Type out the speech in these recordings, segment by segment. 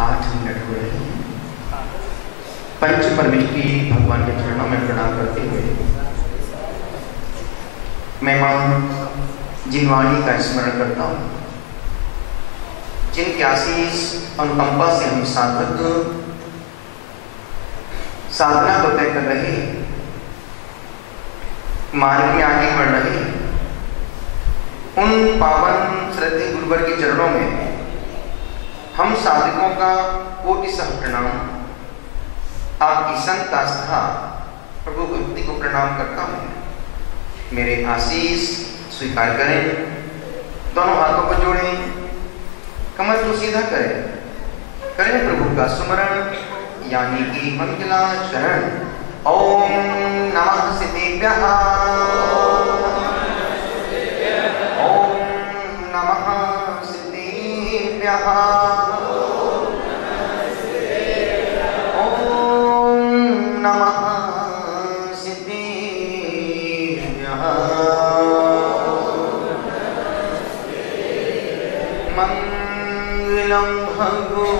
8 minute हो रहे हैं। पंच परमेष्ठी भगवान के चरणों में प्रणाम करते हुए मैं मां जिनवाणी का स्मरण करता हूँ, जिनके आशीष अनुकंपा से हम साधक साधना को तय कर रहे, मार्ग में आगे बढ़ रहे, उन पावन श्रद्धेय गुरुवर के चरणों में हम साधकों का कोटिशः प्रणाम, आपकी संत आस्था प्रभु भक्ति को प्रणाम करता हूँ। मेरे आशीष स्वीकार करें, दोनों हाथों को जोड़ें, कमर को सीधा करें, करें प्रभु का सुमरण यानी कि मंगलाचरण। ओम नमः सिद्धेभ्यः, ओम नमः सिद्धेभ्यः, ओम नमः सिद्धेभ्यः। मंगलम भगवान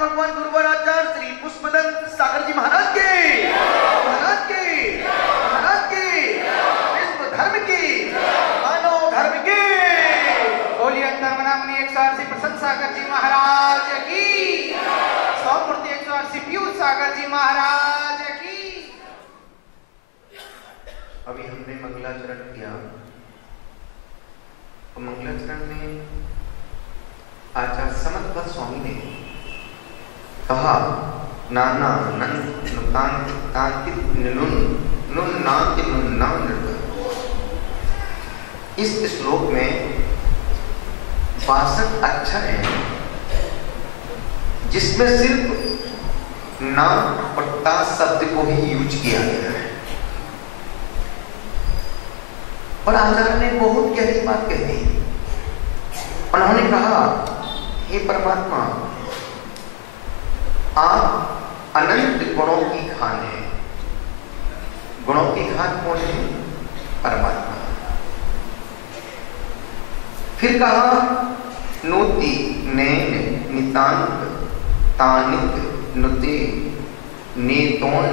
भगवान गुरुवर आचार्य श्री पुष्पदंत सागर जी महाराज के 62 अक्षर हैं जिसमें सिर्फ नाम पट्टा शब्द को ही यूज किया गया है। और आचार्य ने बहुत गहरी बात कह दी। उन्होंने कहा, हे परमात्मा, आप अनंत गुणों की खान है। गुणों की खान कौन है? परमात्मा। फिर कहा, नोति नैन नितांत तानित नुते नेतोन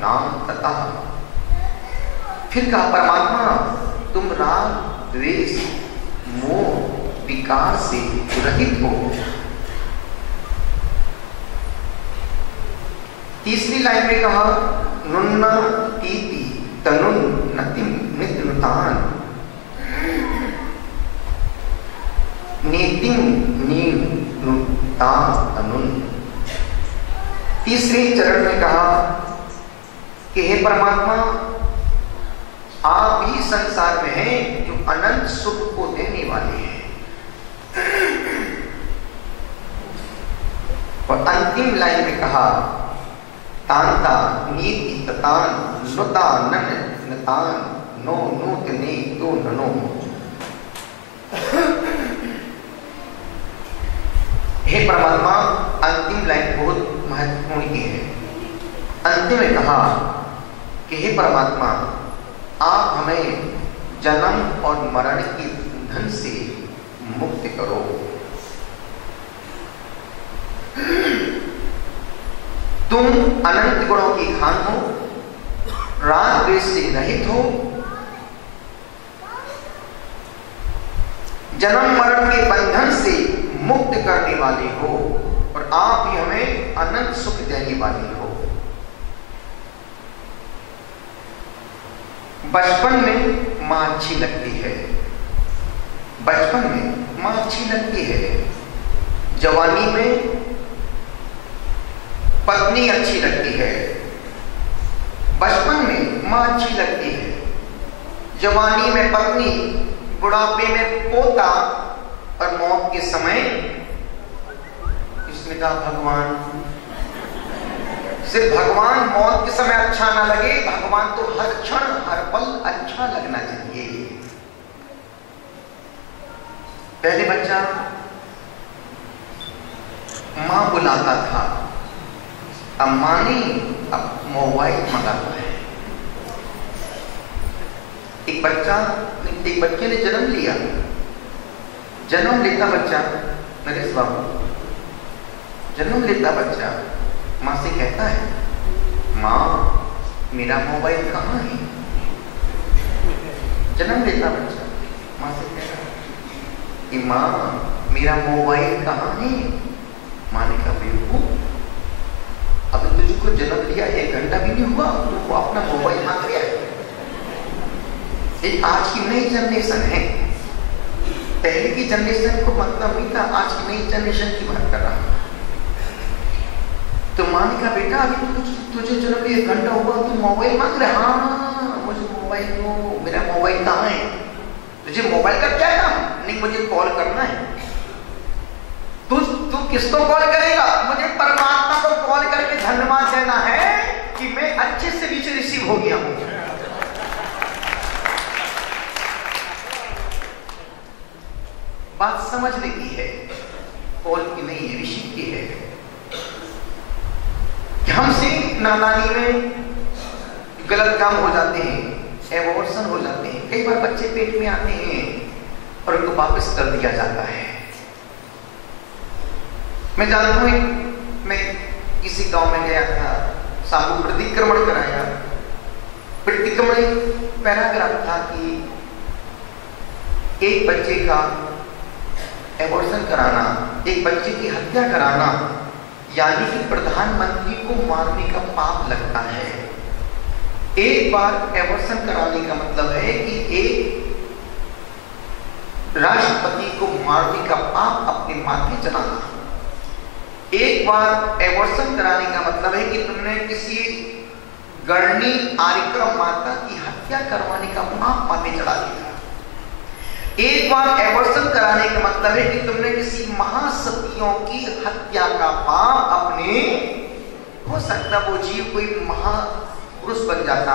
नाम तथा। फिर कहा, परमात्मा तुम राग द्वेष मोह विकार से रहित हो। तीसरी लाइन में कहा, नुन्ना तीति तनुन नतिम नित्नुतान नीतिम नीनुता तनुन। तीसरे चरण में कहा कि हे परमात्मा, आप ही संसार में हैं जो अनंत सुख को देने वाले हैं। और अंतिम लाइन में कहा, तांता नीति ततान नुता नन नतान नो नूत ने तो ननो। हे परमात्मा, अंतिम लाइन बहुत महत्वपूर्ण की है। अंतिम में कहा कि हे परमात्मा, आप हमें जन्म और मरण के बंधन से मुक्त करो। तुम अनंत गुणों की खान हो, राग द्वेष से रहित हो, जन्म मरण के बंधन से मुक्त करने वाले हो, और आप ही हमें अनंत सुख देने वाले हो। बचपन में मां अच्छी लगती है, बचपन में मां अच्छी लगती है, जवानी में पत्नी अच्छी लगती है, बचपन में मां अच्छी लगती है, जवानी में पत्नी, बुढ़ापे में पोता, और मौत के समय इसने कहा भगवान। सिर्फ भगवान मौत के समय अच्छा ना लगे, भगवान तो हर क्षण हर पल अच्छा लगना चाहिए। पहले बच्चा मां बुलाता था, अब मां ने अब मोबाइल मंगाता है। एक बच्चे ने जन्म लिया, जन्म लेता बच्चा, नरेश बाबू, जन्म लेता बच्चा मां से कहता है, मां मेरा मोबाइल कहाँ है? जन्म लेता बच्चा मां से कहता है कि मां मेरा मोबाइल कहाँ है? मां ने कहा, बेवकूफ, अभी तुझको जन्म लिया 1 घंटा भी नहीं हुआ, तुमको अपना मोबाइल मांग लिया है। ये आज की नई जनरेशन है, पहले की जनरेशन को मतलब नहीं था, आज की नई जनरेशन की बात कर रहा हूं। तो मां ने कहा, बेटा अभी तुझे जन्म लिया 1 घंटा हुआ, तू मोबाइल मांग रहा? हाँ, मुझे मोबाइल दो, मेरा मोबाइल कहाँ है? तुझे मोबाइल का क्या काम? नहीं, मुझे कॉल करना है। तू किसको कॉल करेगा? मुझे परमात्मा को कॉल करके धन्यवाद देना है कि मैं अच्छे से नीचे रिसीव हो गया हूं। बात समझने की है, कॉल की नहीं है, ऋषि की है। हमसे नादानी में गलत काम हो जाते हैं, एबॉर्शन हो जाते हैं। कई बार बच्चे पेट में आते हैं और उनको वापस कर दिया जाता है। मैं जानता हूं, मैं किसी गांव में गया था, साधु प्रतिक्रमण कराया। प्रतिक्रमण पैराग्राफ था कि एक बच्चे का एबॉर्शन कराना, एक बच्चे की हत्या कराना, यानी कि प्रधानमंत्री को मारने का पाप लगता है। एक बार एबॉर्शन कराने का मतलब है कि एक राष्ट्रपति को मारने का पाप अपने माथे चढ़ाना। एक बार एबॉर्शन कराने का मतलब है कि तुमने किसी गणनी आर्यका माता की हत्या करवाने का पाप माथे चढ़ा दिया। एक बार एबॉर्शन कराने का मतलब है कि तुमने किसी महासतियों की हत्या का पाप अपने, हो सकता वो जीव कोई महापुरुष बन जाता,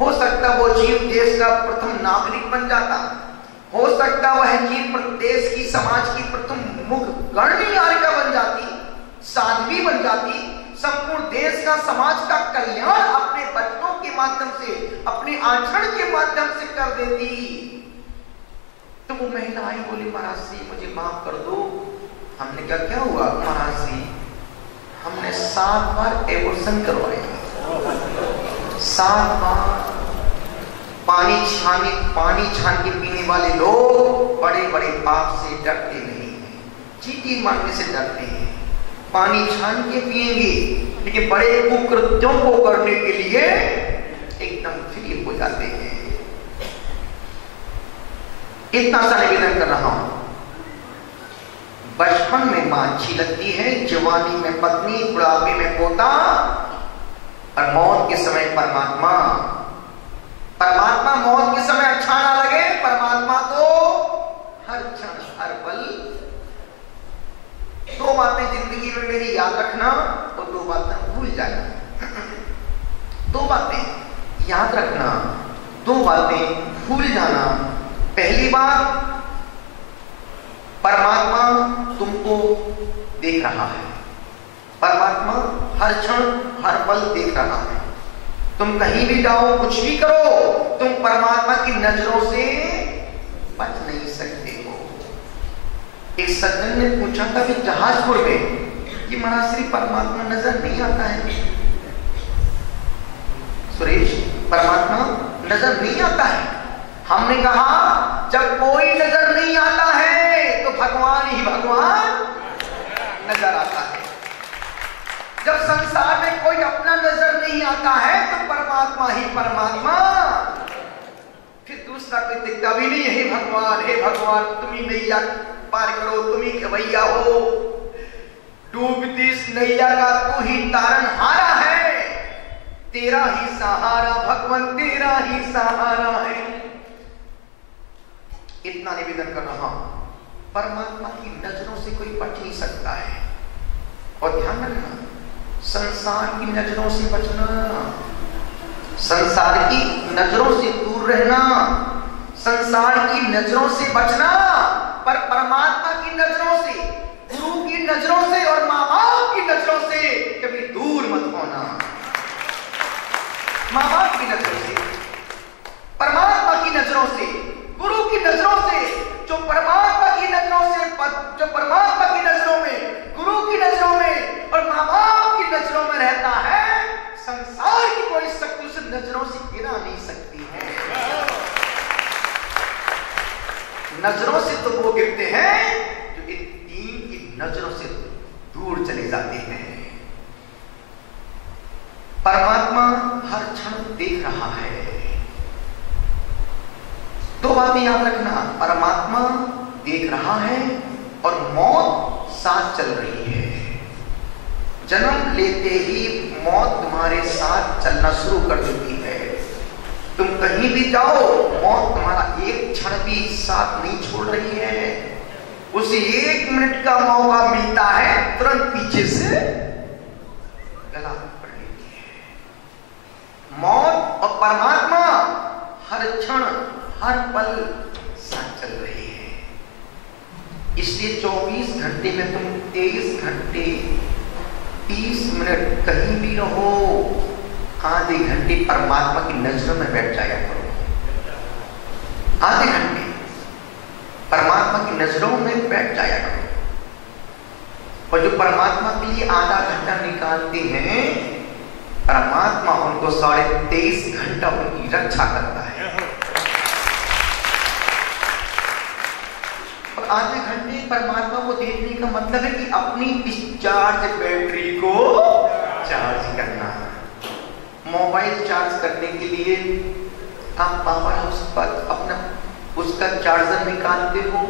हो सकता वो जीव देश का प्रथम नागरिक बन जाता, हो सकता वह जीव देश की समाज की प्रथम मुख गणनीयारिका बन जाती, साध्वी बन जाती, संपूर्ण देश का समाज का कल्याण अपने बचनों के माध्यम से, अपने आचरण के माध्यम से कर देती। तो वो महिला आई, बोली महाराज जी मुझे माफ कर दो। हमने कहा क्या हुआ? महाराज जी हमने 7 बार एबॉर्शन करवाया, 7 बार। पानी छान के पीने वाले लोग बड़े बड़े पाप से डरते नहीं हैं, चीटी मारने से डरते हैं, पानी छान के पिएंगे, लेकिन बड़े कुकृत्यों को करने के लिए एकदम फ्री हो जाते हैं। इतना सा निवेदन कर रहा हूं, बचपन में मां अच्छी लगती है, जवानी में पत्नी, बुढ़ापे में पोता, और मौत के समय परमात्मा। परमात्मा मौत के समय अच्छा ना लगे, परमात्मा तो हर क्षण हर पल। 2 बातें जिंदगी में मेरी याद रखना और 2 बातें भूल जाना। 2 बातें याद रखना, 2 बातें भूल जाना। पहली बात, परमात्मा तुमको देख रहा है, परमात्मा हर क्षण हर पल देख रहा है। तुम कहीं भी जाओ, कुछ भी करो, तुम परमात्मा की नजरों से बच नहीं सकते हो। एक सज्जन ने पूछा था कि जहाजपुर में कि महाराज श्री परमात्मा नजर नहीं आता है। सुरेश, परमात्मा नजर नहीं आता है। हमने कहा जब कोई नजर नहीं आता है तो भगवान ही भगवान नजर आता है। जब संसार में कोई अपना नजर नहीं आता है तो परमात्मा ही परमात्मा, फिर दूसरा कोई दिखता भी नहीं। हे भगवान तुम ही नैया पार करो, तुम ही खवैया हो, डूबती इस नैया का तू ही तारनहारा है, तेरा ही सहारा भगवान, तेरा ही सहारा है। इतना निवेदन कर रहा हूं, परमात्मा की नजरों से कोई बच नहीं सकता है। और ध्यान रखना, संसार की नजरों से बचना, संसार की नजरों से दूर रहना, संसार की नजरों से बचना, पर परमात्मा की नजरों से, गुरु की नजरों से और माँ बाप की नजरों से कभी दूर मत होना। माँ बाप की नजरों से, परमात्मा की नजरों से, गुरु की नजरों से, जो परमात्मा की नजरों से, जो परमात्मा की नजरों में, गुरु की नजरों में और माँ बाप की नजरों में रहता है, संसार की कोई शक्ति उस नजरों से गिरा नहीं सकती है। नजरों से तो वो गिरते हैं जो इन 3 की नजरों से दूर चले जाते हैं। परमात्मा हर क्षण देख रहा है। 2 बातें याद रखना, परमात्मा देख रहा है और मौत साथ चल रही है। जन्म लेते ही मौत तुम्हारे साथ चलना शुरू कर देती है। तुम कहीं भी जाओ, मौत तुम्हारा एक क्षण भी साथ नहीं छोड़ रही है। उसे 1 मिनट का मौका मिलता है, तुरंत पीछे से गला पकड़ लेती है। मौत और परमात्मा हर क्षण हर पल साथ चल रही है। इसलिए 24 घंटे में तुम 23 घंटे 30 मिनट कहीं भी रहो, आधे घंटे परमात्मा की नजरों में बैठ जाया करो। आधे घंटे परमात्मा की नजरों में बैठ जाया करो। और जो परमात्मा के लिए आधा घंटा निकालते हैं, परमात्मा उनको 23.5 घंटा उनकी रक्षा करता है। और आधे घंटे परमात्मा को देखने का मतलब है कि अपनी डिस्चार्ज बैटरी को चार्ज करना। मोबाइल चार्ज करने के लिए आप पावर हाउस पर अपना उसका चार्जर निकालते हो,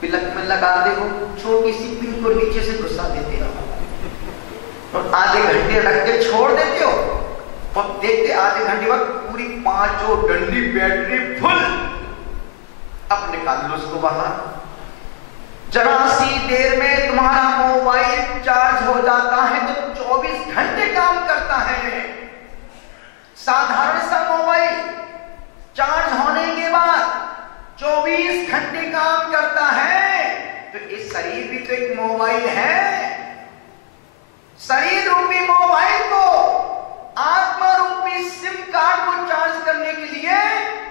प्लग में लगाते हो, छोटी सी पिन को नीचे से घुसा देते हो और आधे घंटे रख के छोड़ देते हो और देखते आधे घंटे बाद पूरी 5 डंडी बैटरी फुल अपने निकाल लो उसको बाहर। जरा सी देर में तुम्हारा मोबाइल चार्ज हो जाता है तो 24 घंटे काम करता है। साधारण सा मोबाइल चार्ज होने के बाद 24 घंटे काम करता है। तो इस शरीर भी तो एक मोबाइल है। शरीर रूपी मोबाइल को, आत्मा रूपी सिम कार्ड को चार्ज करने के लिए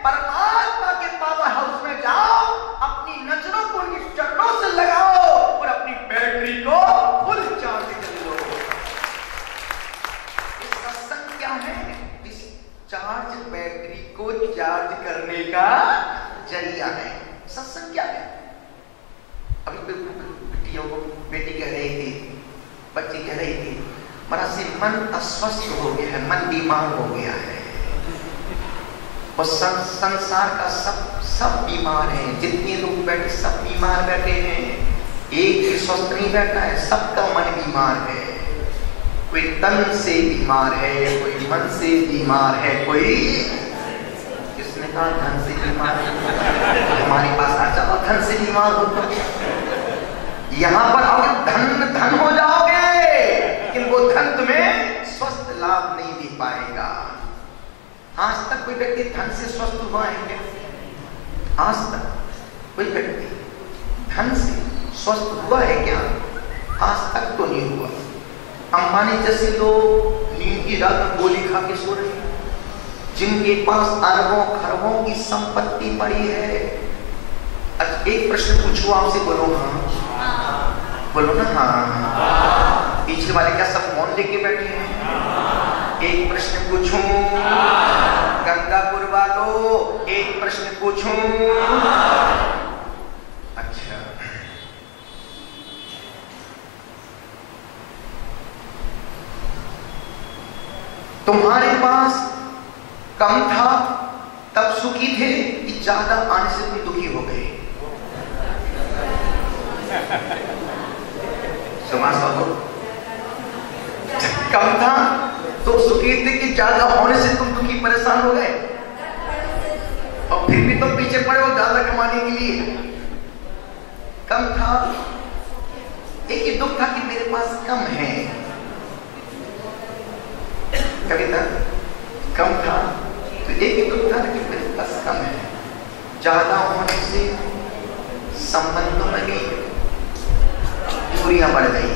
परमात्मा के पावर हाउस में जाओ, अपनी नजरों को उनके चरणों से लगाओ और अपनी बैटरी को फुल चार्ज कर लो। इस सत्संग क्या है? इस चार्ज बैटरी को चार्ज करने का जरिया है। सत्संग क्या है? अभी बेटी कह रही थी, बच्ची कह रही थी, हमारा से मन अस्वस्थ हो गया है, मन बीमार हो गया है। और संसार का सब बीमार है। जितने लोग बैठे सब बीमार बैठे हैं, एक भी स्वस्थ नहीं बैठा है, सबका मन बीमार है। कोई तन से बीमार है, कोई मन से बीमार है, कोई किसने कहा धन से बीमार है। हमारे पास आ जाओ, धन से बीमार हो तो यहां पर आओ, धन हो जाओगे, लेकिन वो धन तुम्हें स्वस्थ लाभ नहीं दे पाएगा। आज तक कोई व्यक्ति धन से स्वस्थ हुआ है क्या? आज तक कोई व्यक्ति धन से स्वस्थ हुआ है क्या? आज तक तो नहीं हुआ। अंबानी जैसे लोग नींद की रात में गोली खा के सो रहे हैं, जिनके पास अरबों खरबों की संपत्ति पड़ी है। अच्छा एक प्रश्न पूछूं आपसे, बोलो हाँ, बोलो ना हाँ। पीछे वाले क्या सब मौन लेके बैठे हैं? एक प्रश्न पूछूं, गंगापुर वालों एक प्रश्न पूछूं? अच्छा, तुम्हारे पास कम था तब सुखी थे कि ज्यादा आने से तुम दुखी हो गए? कम था तो सुखी थे कि ज्यादा होने से तुम दुखी परेशान हो गए? और फिर भी तुम पीछे पड़े हो ज्यादा कमाने के लिए। कम था, एक ही दुख था कि मेरे पास कम है। कविता कम था तो एक ही दुख था कि मेरे पास कम है। ज्यादा होने से संबंधों में भी दूरियां बढ़ गई।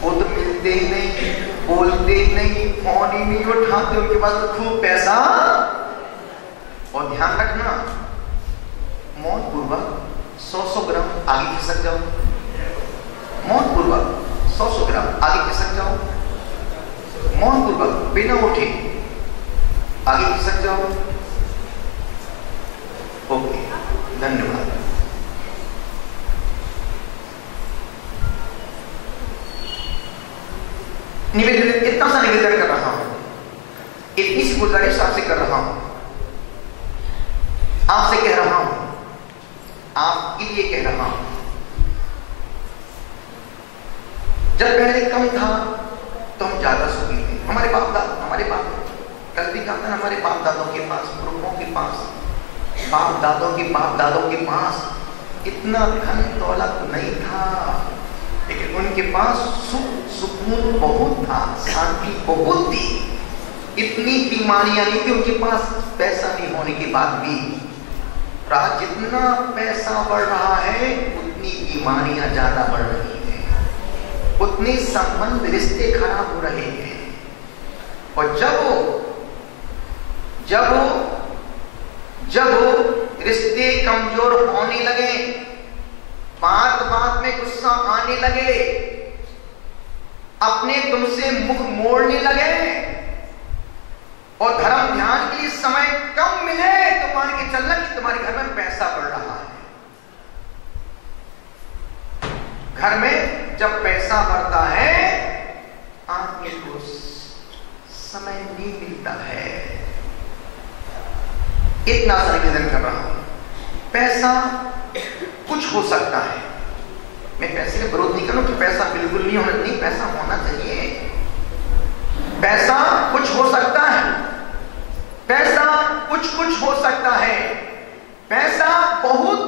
वो तो मिलते ही नहीं, बोलते ही नहीं, फोन ही नहीं उठाते, उनके पास तो खूब पैसा। और ध्यान रखना, मौन पूर्वक 100 ग्राम आगे खिसक जाओ। मौन पूर्वक 100 ग्राम आगे खिसक जाओ। मौन पूर्वक बिना उठे आगे खिसक जाओ। ओके, धन्यवाद। निवेदन, इतना सा निवेदन कर रहा हूं, इतनी सी गुजारिश आपसे कर रहा हूं, आपसे कह रहा हूं, आपके लिए कह रहा हूं। जब पहले कम था तो हम ज्यादा सुखी थे। हमारे बाप कल भी कहा था, हमारे बाप दादों के पास, पुरखों के पास, बाप दादों के पास इतना धन दौलत नहीं था, लेकिन उनके पास सुकून बहुत था, शांति बहुत थी। इतनी बीमारियां नहीं थी उनके पास, पैसा नहीं होने के बाद भी। आज जितना पैसा बढ़ रहा है उतनी बीमारियां ज्यादा बढ़ रही हैं, उतने संबंध रिश्ते खराब हो रहे हैं। और जब रिश्ते कमजोर होने लगे, बात बात में गुस्सा आने लगे, अपने तुमसे मुख मोड़ने लगे और धर्म ध्यान के लिए समय कम मिले तो मान के चलना कि तुम्हारे घर में पैसा बढ़ रहा है। घर में जब पैसा बढ़ता है आदमी को समय नहीं मिलता है। इतना सा निवेदन कर रहा हूं, पैसा कुछ हो सकता है, मैं पैसे का विरोध नहीं करूं कि पैसा बिल्कुल नहीं होना चाहिए, पैसा होना चाहिए। पैसा कुछ हो सकता है, पैसा कुछ हो सकता है, पैसा बहुत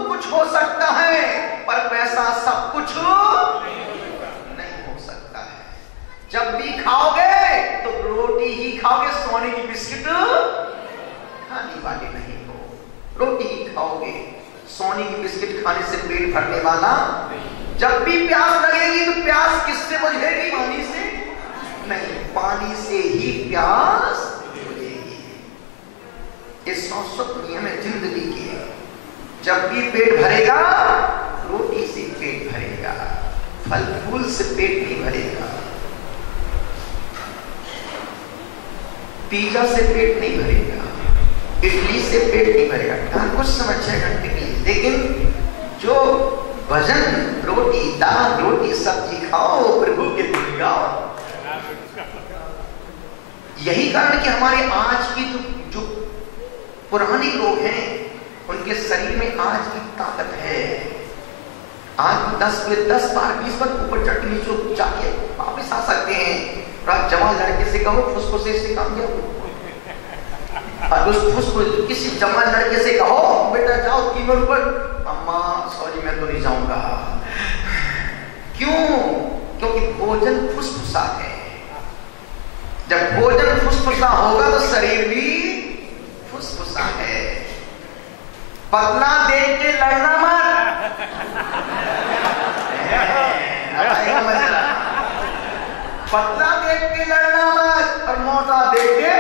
की बिस्किट खाने वाले नहीं हो, रोटी ही खाओगे। सोने की बिस्किट खाने से पेट भरने वाला। जब भी प्यास लगेगी तो प्यास किससे बुझेगी? पानी से नहीं, पानी से ही प्यास बुझेगी। ये शाश्वत नियम है जिंदगी के। जब भी पेट भरेगा, रोटी से पेट भरेगा, फल फूल से पेट नहीं भरेगा, पिज्जा से पेट नहीं भरेगा, इडली से पेट नहीं भरेगा। कुछ समझ 6 घंटे के लिए, लेकिन जो भजन, रोटी दाल रोटी सब्जी खाओ, प्रभु के गुण गाओ। यही कारण कि हमारे आज की जो पुराने लोग हैं, उनके शरीर में आज की ताकत है। आज 10 बार 20 बार ऊपर चढ़ नीचे जाके वापिस आ सकते हैं। आप जवान लड़के से कहो फुसफुसे से काम किया, किसी जवान लड़के से कहो बेटा जाओ 3 मिनट ऊपर, अम्मा सॉरी मैं तो नहीं जाऊंगा। क्यों? क्योंकि भोजन फुसफुसा है। जब भोजन फुसफुसा होगा तो शरीर भी फुसफुसा है। पतला देख के लड़ना मत। पतला देख के लड़ना मत और मोटा देख के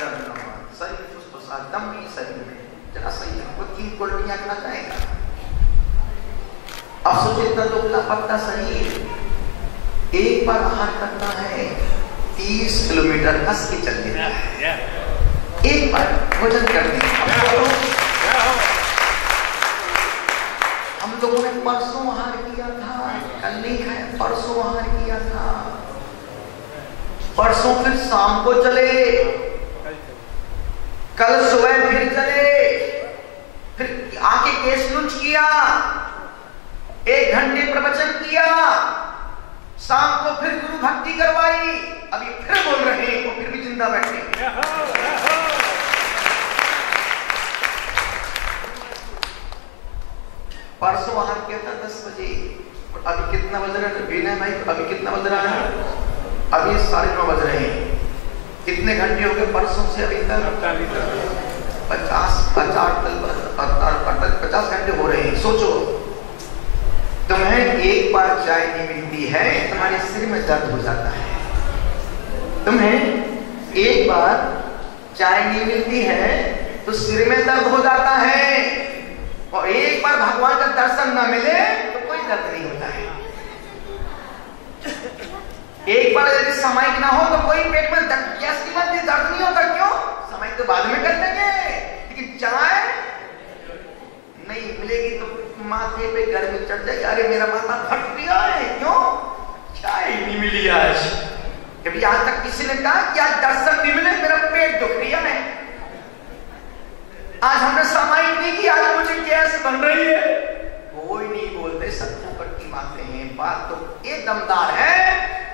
लड़ना मत। शरीर फुसफुसा, दम भी शरीर में जरा सही है, वो 3 कोल्टियां खा जाएगा। अब सोचिए इतना दुबला पतला शरीर, एक बार आहार करना है 30 किलोमीटर हंस के चल देता है। एक बार भोजन करने हम लोगों ने परसों आहार किया था, कल नहीं खाया, परसों आहार किया था, परसों फिर शाम को चले, कल सुबह फिर चले, फिर आके केस लुंच किया, 1 घंटे प्रवचन किया, शाम को फिर गुरु भक्ति करवाई, अभी फिर बोल रहे हैं वो फिर भी जिंदा बैठे। परसों आहार किया था 10 बजे, और अभी कितना बज रहा है बीना भाई? अभी कितना बज रहा है? अभी 9:30 बज रहे हैं। कितने घंटे हो गए परसों से अभी तक? 50 घंटे हो रहे हैं। सोचो तुम्हें एक बार चाय नहीं मिलती है, तुम्हारे सिर में दर्द हो जाता है। तुम्हें एक बार चाय नहीं मिलती है तो सिर में दर्द हो जाता है, और एक बार भगवान का दर्शन ना मिले तो कोई दर्द नहीं होता है। एक बार यदि समय ना हो तो कोई पेट में गैस की मत दर्द नहीं होता। क्यों? समय तो बाद में कर लेंगे, लेकिन चाय नहीं मिलेगी तो माथे पे गर्मी चढ़ जाएगी, अरे मेरा माथा फट गया है, क्यों? चाय नहीं मिली आज। कभी आज तक किसी ने कहा कि आज दर्शन नहीं मिले, मेरा पेट दुख रहा है, आज हमने सामायिक नहीं किया, आज मुझे गैस बन रही है? कोई नहीं बोलते, सब फोकट की बातें हैं। बात तो ये दमदार है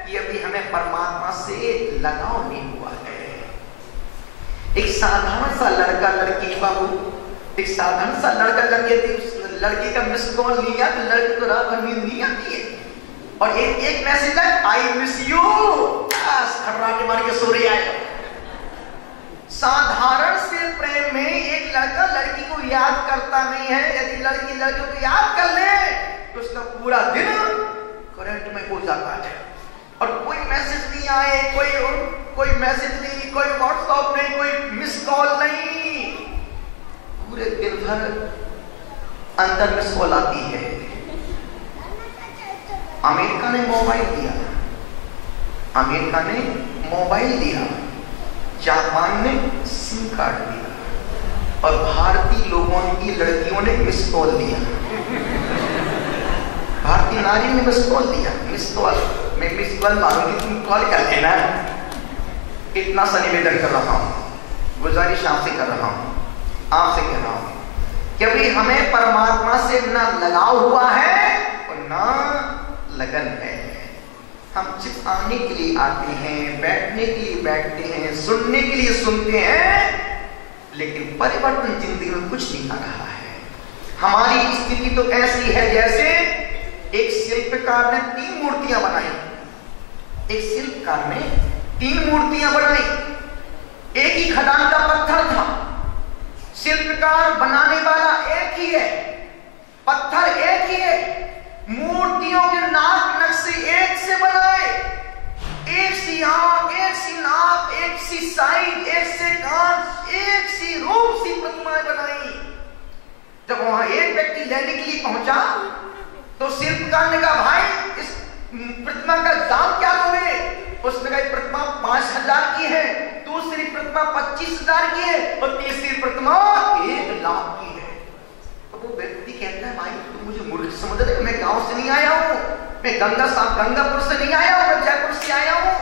कि अभी हमें परमात्मा से लगाव नहीं हुआ है। एक साधारण सा लड़का लड़की, बाबू एक साधारण सा लड़का लड़की का मिस कॉल लिया तो लड़की को रात भर नींद नहीं आती है, और एक मैसेज है आई मिस यू, खर्राटे मार के सो रही है। साधारण से प्रेम में एक लड़का लड़की को याद करता नहीं है। यदि लड़की लड़के को याद कर ले तो उसका पूरा दिन करंट में हो जाता है, और कोई मैसेज नहीं आए, कोई मैसेज नहीं, कोई व्हाट्सएप नहीं, कोई मिस कॉल नहीं, पूरे दिन भर अंदर मिस कॉल आती है। अमेरिका ने मोबाइल दिया, अमेरिका ने मोबाइल दिया, जापान ने सिम कार्ड दिया, और भारतीय लोगों की लड़कियों ने मिस कॉल दिया। भारतीय नारी ने मिस कॉल दिया। मिस कॉल, मैं मिस कॉल मांगूंगी, तुम कॉल कर लेना। इतना सा निवेदन कर रहा हूँ, गुजारिश आपसे कर रहा हूँ, आपसे कह रहा हूँ कि अभी हमें परमात्मा से ना लगाव हुआ है और ना लगन है। हम सिर्फ आने के लिए आते हैं, बैठने के लिए बैठते हैं, सुनने के लिए सुनते हैं, लेकिन परिवर्तन जिंदगी में कुछ नहीं आ रहा है। हमारी स्थिति तो ऐसी है जैसे एक शिल्पकार ने 3 मूर्तियां बनाई। एक शिल्पकार ने 3 मूर्तियां बनाई, और एक व्यक्ति लेने के लिए पहुंचा तो शिल्पकार ने कहा भाई इस प्रतिमा का दाम क्या लोगे? उसने कहा प्रतिमा 5000 की है, दूसरी प्रतिमा 25,000 की है और तीसरी प्रतिमा 1 लाख की है। तो वो व्यक्ति कहता है भाई तुम मुझे मूर्ख समझ रहे हो, मैं गांव से नहीं आया हूं, मैं गंगापुर से नहीं आया हूं, मैं जयपुर से आया हूं।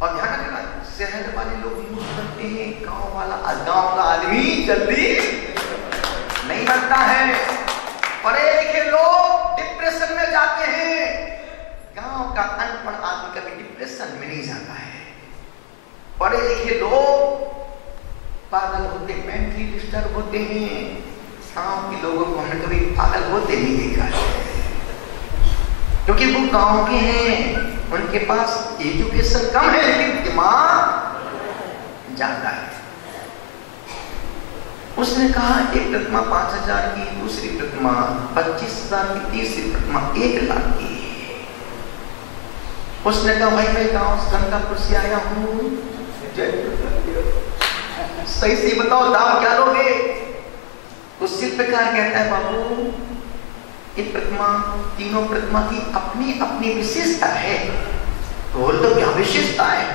और ध्यान रखना शहर वाले लोग मूर्ख बनते हैं, गांव का आदमी जल्दी नहीं बनता है। पढ़े लिखे लोग डिप्रेशन में जाते हैं, गांव का अनपढ़ आदमी कभी डिप्रेशन में नहीं जाता है। पढ़े लिखे लोग पागल होते, मेंटली डिस्टर्ब होते हैं। गांव के लोगों को हमने कभी पागल होते नहीं देखा है, क्योंकि वो गांव के हैं, उनके पास एजुकेशन कम है लेकिन दिमाग ज्यादा है। उसने कहा एक प्रतिमा 5000 की, दूसरी प्रतिमा 25,000 की, तीसरी प्रतिमा 1 लाख की। उसने कहा भाई मैं गांव गंगापुर से आया हूं, सही से बताओ दाम क्या लोगे? उस शिल्पकार कहता है बाबू ये प्रतिमा, तीनों प्रतिमा की अपनी अपनी विशेषता है। बोल तो क्या विशेषता है?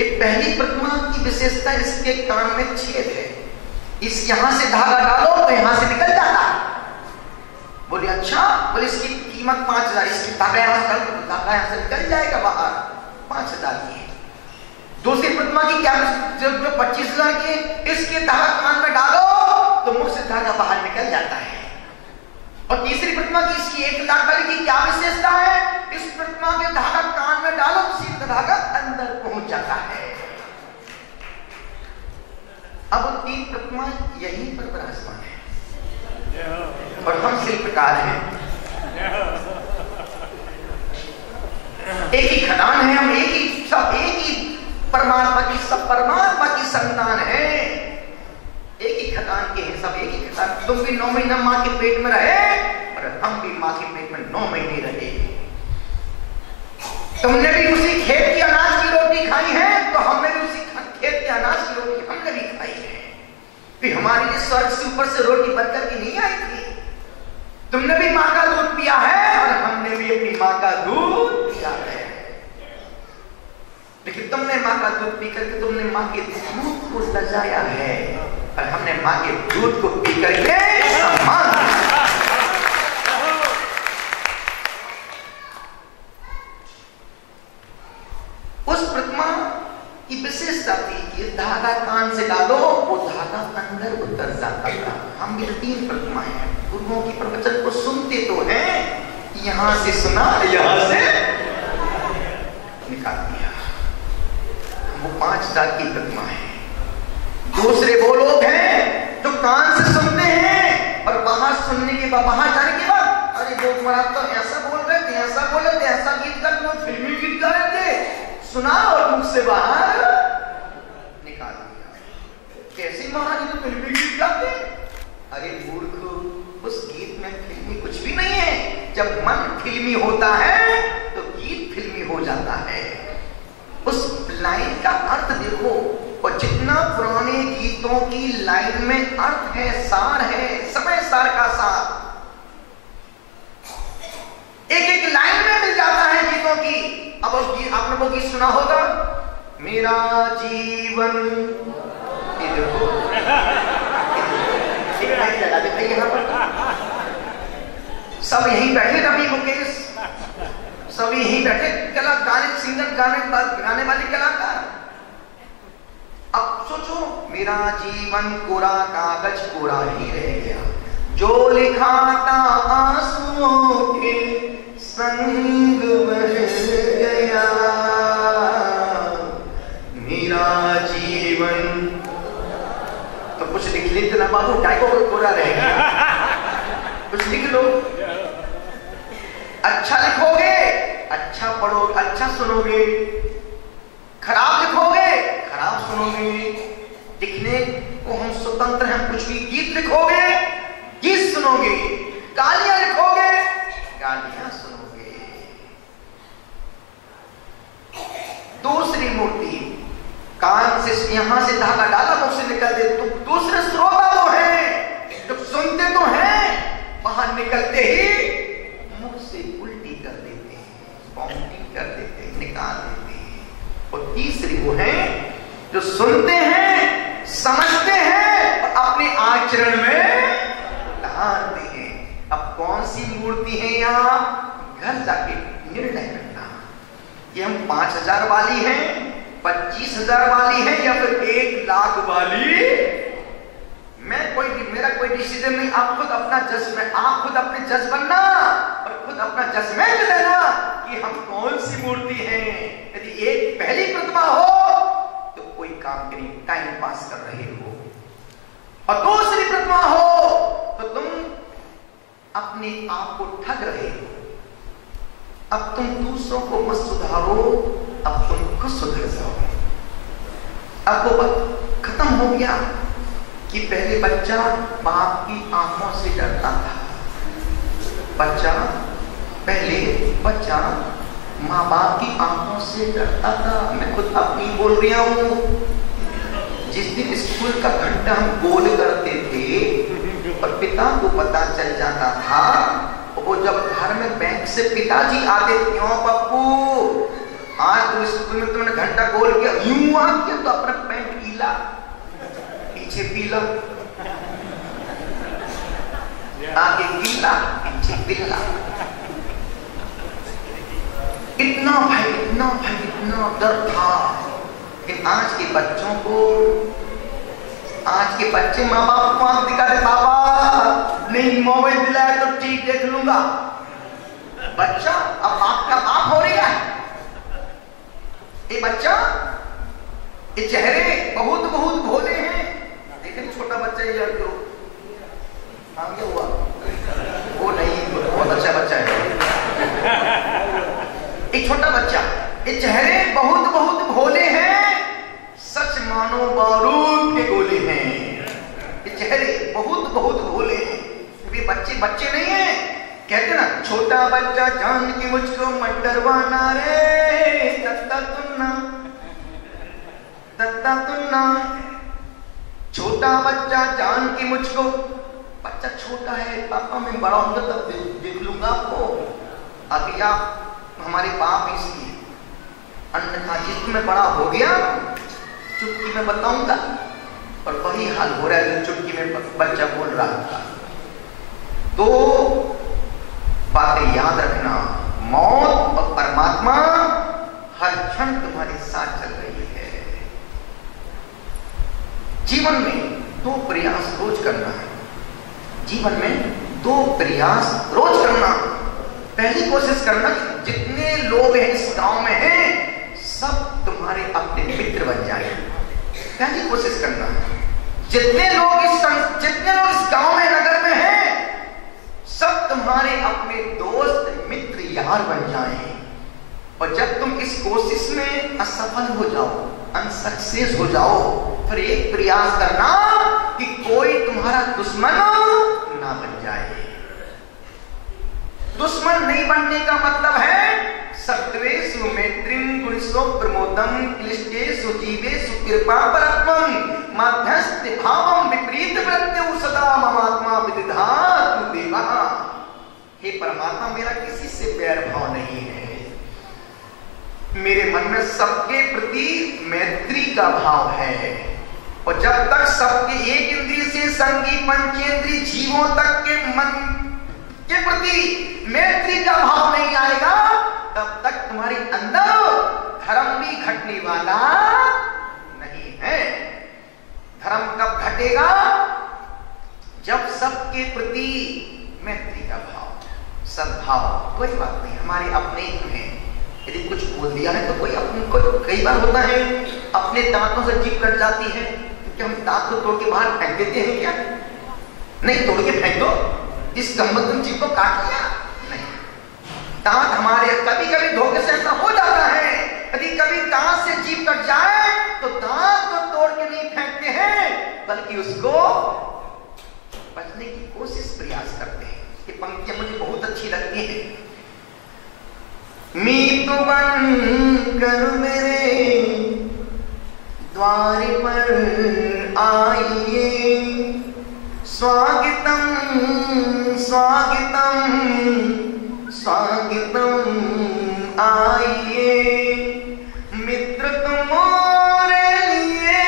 एक पहली प्रतिमा की विशेषता इसके कान में छेद है, इस यहां से धागा डालो तो यहां से निकल जाता है। बोले अच्छा, बोले इसकी कीमत 5000, इसकी धागा यहां से डालो तो धागा यहां से निकल जाएगा बाहर, 5000 की है। दूसरी प्रतिमा की क्या जो 25,000 की, इसके धागा कान में डालो तो मुंह से धागा बाहर निकल जाता है। और तीसरी प्रतिमा की इसकी 1 लाख वाली की क्या विशेषता है? इस प्रतिमा के धागा कान में डालो तो सीधा धागा अंदर पहुंच जाता है। अब वो 3 प्रतिमा यहीं पर विराजमान है और हम शिल्पकार हैं, एक ही खदान है, हम एक ही परमात्मा की, सब परमात्मा की संतान है, एक ही खदान के हैं, सब एक ही खदान। तुम भी 9 महीना मां के पेट में रहे और हम भी मां के पेट में 9 महीने रहे। तुमने भी उसी खेत की अनाज की रोटी खाई है तो हमने भी उसी खेत की अनाज की रोटी हमने भी खाई है। फिर हमारे लिए स्वर्ग से ऊपर से रोटी बनकर के नहीं आई थी। तुमने भी मां का दूध पिया है और हमने भी अपनी मां का दूध पिया है, लेकिन तुमने मां का दूध पी करके तुमने मां के दूध को सजाया है और हमने मां के दूध को पी करके सम्मान किया। उस प्रतिमा की विशेषता थी कि धागा कान से डालो वो धागा अंदर उतर जाता था। हम भी 3 प्रतिमाएं हैं, गुरुओं की प्रवचन को सुनते तो हैं, यहां से सुना यहां से निकाल दिया। वो 5,000 की प्रतिमा है। दूसरे वो लोग हैं जो कान से सुनते हैं और बाहर सुनने के बाद, बाहर जाने के बाद अरे वो महाराज तो ऐसा बोल रहे थे, ऐसा बोल रहे थे, ऐसा गीत गा रहे थे, फिल्मी गीत गा रहे थे, सुना और मुख से बाहर निकाल दिया। कैसे महाराज तो फिल्मी गीत गाते? अरे मूर्ख, उस गीत में फिल्मी कुछ भी नहीं है। जब मन फिल्मी होता है तो गीत फिल्मी हो जाता है। उस लाइन का अर्थ देखो, और जितना पुराने गीतों की लाइन में अर्थ है, सार है, समय सार का सार एक लाइन में मिल जाता है गीतों की। अब आपने वो गीत सुना होगा, मेरा जीवन, ये देखो लगा देता है यहाँ पर, सब यहीं बैठे, रवि मुकेश सब यहीं बैठे, गाने सिंगर, गाने वाले कलाकार। अब सोचो, मेरा जीवन कोरा कागज कोरा ही रह गया, जो लिखा था आंसुओं के संग बह गया, मेरा जीवन। तो कुछ लिख लेते ना बाबू, टाइको कोरा रह गया, कुछ लिख लो। अच्छा लिखोगे, अच्छा पढ़ोगे, अच्छा सुनोगे, खराब लिखोगे, खराब सुनोगे। लिखने को हम स्वतंत्र हैं, कुछ भी गीत लिखोगे, गीत सुनोगे, गालियां लिखोगे, गालियां सुनोगे। दूसरी मूर्ति, कान से यहां से धागा डाला मुख से निकल दे, तो दूसरे श्रोता वो है जो सुन सुनते तो हैं, बाहर निकलते ही मुंह से उल्टी कर देते हैं, वॉमिटिंग कर देते हैं, निकाल देते हैं। और तीसरी वो है जो सुनते हैं, समझते हैं और अपने आचरण में उतारते हैं। अब कौन सी मूर्ति है यहाँ, घर जाके निर्णय करना कि हम 5000 वाली हैं, 25,000 वाली है या फिर 1 लाख वाली। मेरा कोई डिसीजन नहीं, आप खुद अपना जजमेंट, आप खुद अपने जज बनना और खुद अपना जजमेंट देना कि हम कौन सी मूर्ति हैं। यदि एक पहली प्रतिमा हो तो कोई काम के लिए टाइम पास कर रहे हो, और दूसरी प्रतिमा हो तो तुम अपने आप को ठग रहे हो। अब तुम दूसरों को मत सुधारो, अब तुम खुद सुधर जाओ। अब वो वक्त खत्म हो गया कि पहले बच्चा बाप की आंखों से डरता था। बच्चा माँ बाप की आंखों से डरता था। मैं खुद अपनी बोल रहा हूँ। जिस दिन स्कूल का घंटा हम गोल करते थे और पिता को पता चल जाता था, वो जब घर में बैंक से पिताजी आते, क्यों पप्पू आज तो स्कूल में तुमने घंटा गोल किया, यूं आ किया तो अपना पैंट गीला, पीछे पीला, आगे गीला, पीछे पीला। इतना डर था। लेकिन आज के बच्चों को, आज के बच्चे माँ बाप को आंख दिखा दे, बाबा नहीं मोबाइल दिलाया तो ठीक देख लूंगा। बच्चा अब आपका बाप हो रहा है। ये बच्चा, ये चेहरे बहुत भोले हैं। देखिए छोटा बच्चा ही यार, जो क्या हुआ, वो नहीं, बहुत अच्छा बच्चा है। एक छोटा बच्चा, ये चेहरे बहुत भोले हैं, सच मानो बारूद के गोले हैं। ये चेहरे बहुत भोले हैं। ये बच्चे नहीं है। कहते ना, छोटा बच्चा जान की मुझको मत डरवाना रे, तत्ता तुन्ना। छोटा बच्चा जान की मुझको, बच्चा छोटा है, पापा मैं बड़ा होऊंगा तब देख लूंगा आपको। अभी आप हमारे बाप हैं इसलिए, अन्यथा जिस में बड़ा हो गया चुटकी में बताऊंगा। और वही हाल हो रहा है जो चुटकी में बच्चा बोल रहा था। तो बातें याद रखना, मौत और परमात्मा हर क्षण तुम्हारे साथ चल रही है। जीवन में 2 प्रयास रोज करना है। जीवन में 2 प्रयास रोज करना। पहली कोशिश करना कि जितने लोग हैं इस गांव में हैं, सब तुम्हारे अपने मित्र बन जाए। पहली कोशिश करना। जितने लोग इस गांव में, नगर में हैं, सब तुम्हारे अपने दोस्त मित्र यार बन जाएं। और जब तुम इस कोशिश में असफल हो जाओ, अनसक्सेस हो जाओ, फिर एक प्रयास करना कि कोई तुम्हारा दुश्मन ना बन जाए। दुश्मन नहीं बनने का मतलब है सत्वेषु मैत्रीं गुणेषु प्रमोदं क्लिष्टेषु जीवेषु कृपा परत्वं मध्यस्थ भावं विपरीत वृत्त्यौ सदा ममात्मा विदिधातु देवः। हे परमात्मा, मेरा किसी से बैर भाव नहीं है। मेरे मन में सबके प्रति मैत्री का भाव है। और जब तक सबके एक इंद्रिय से संगी पंचेंद्रिय जीवों तक के मन के प्रति मैत्री का भाव नहीं आएगा, तब तक तुम्हारे अंदर धर्म भी घटने वाला नहीं है। धर्म कब घटेगा? जब सबके प्रति मैत्री का भाव, सद्भाव। कोई बात नहीं, हमारे अपने ही हैं। यदि कुछ बोल दिया है तो कोई अपने को, कई बार होता है अपने दांतों से जीभ कट जाती है, तो क्या हम दांत को तोड़ के बाहर फेंक देते हैं क्या? नहीं, तोड़ के फेंक दो। इस गम्मत जीभ को काट लिया नहीं। दांत हमारे कभी कभी धोखे से ऐसा हो जाता है, यदि कभी दांत से जीभ कट जाए तो दांत को तोड़ के नहीं फेंकते हैं, बल्कि उसको बचने की कोशिश प्रयास करते हैं। ये पंक्तियां मुझे बहुत अच्छी लगती हैं। मीत बन कर मेरे द्वार पर आइए, स्वागतम स्वागतम स्वागतम आइए मित्र तुम्हारे लिए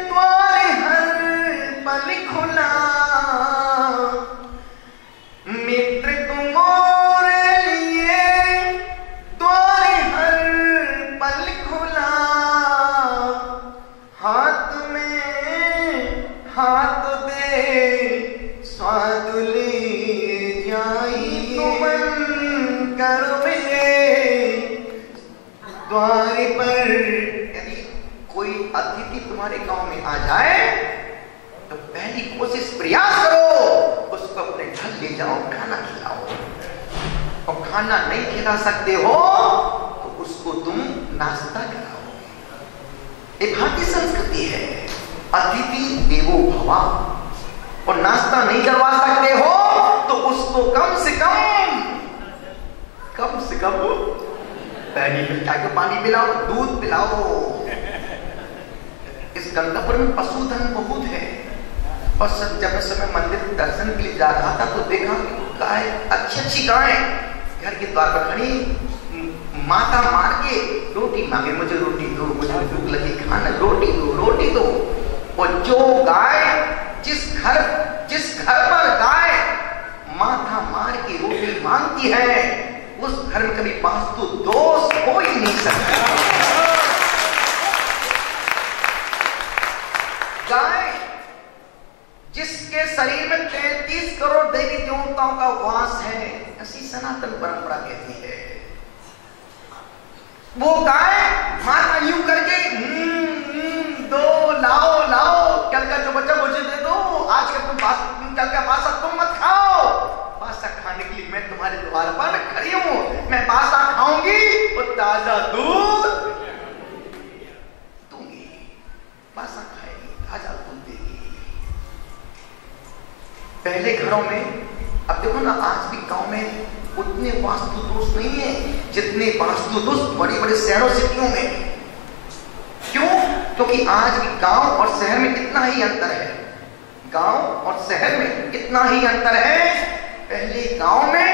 द्वार हर पल खुला, मित्र तुम्हारे लिए द्वार हर पल खुला, हाथ में हाथ दे स्वाद ले जाई, तुमन करो मिले द्वार पर। यदि कोई अतिथि तुम्हारे गांव में आ जाए तो पहली कोशिश प्रयास करो उसको अपने घर ले जाओ, खाना खिलाओ। और खाना नहीं खिला सकते हो तो उसको तुम नाश्ता खिलाओ। ये भारतीय संस्कृति है, अतिथि देवो भव। और नाश्ता नहीं करवा सकते हो तो उसको कम से कम पहली चाय को पानी पिलाओ, दूध पिलाओ। इस गंगापुर में पशुधन बहुत है। और जब मैं मंदिर दर्शन के लिए जा रहा था तो देखा कि गाय, अच्छी गाय घर के द्वार पर खड़ी माता मार के रोटी मांगे, मुझे रोटी दो, मुझे भूख लगी, खाना, रोटी दो। और जो गाय जिस घर पर गाय माथा मार के रोटी मांगती है उस घर में कभी वास्तु दोष हो ही नहीं सकता। गाय जिसके शरीर में 33 करोड़ देवी देवताओं का वास है, ऐसी सनातन परंपरा कहती है। वो गाय माता यूं करके दो, लाओ, कल का जो बच्चा मुझे दे दो, आज कल का बासा तुम मत खाओ। बासा खाने के लिए मैं तुम्हारे द्वार पर खड़ी हूं, मैं बासा खाऊंगी और ताजा दूध दूंगी। बासा खाएगी, ताजा दूध देगी। पहले घरों में, अब देखो ना, आज भी गांव में उतने वास्तु दोष नहीं है जितने वास्तु दोष बड़े बड़े शहरों सिटियों में। क्यों? क्योंकि आज भी गांव और शहर में इतना ही अंतर है। गांव और शहर में इतना ही अंतर है। पहले गांव में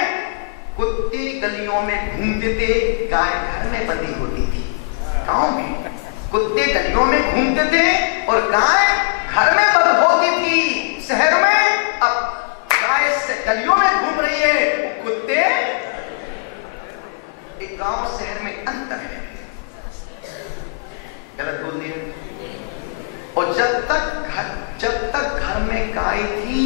कुत्ते गलियों में घूमते थे, गाय घर में बंधी होती थी। गांव में कुत्ते गलियों में घूमते थे और गाय घर में बंद होती थी। शहर में अब गाय गलियों में घूम रही है, कुत्ते। एक गांव शहर में अंतर है, गलत बोल दिया। और जब तक घर में गाय थी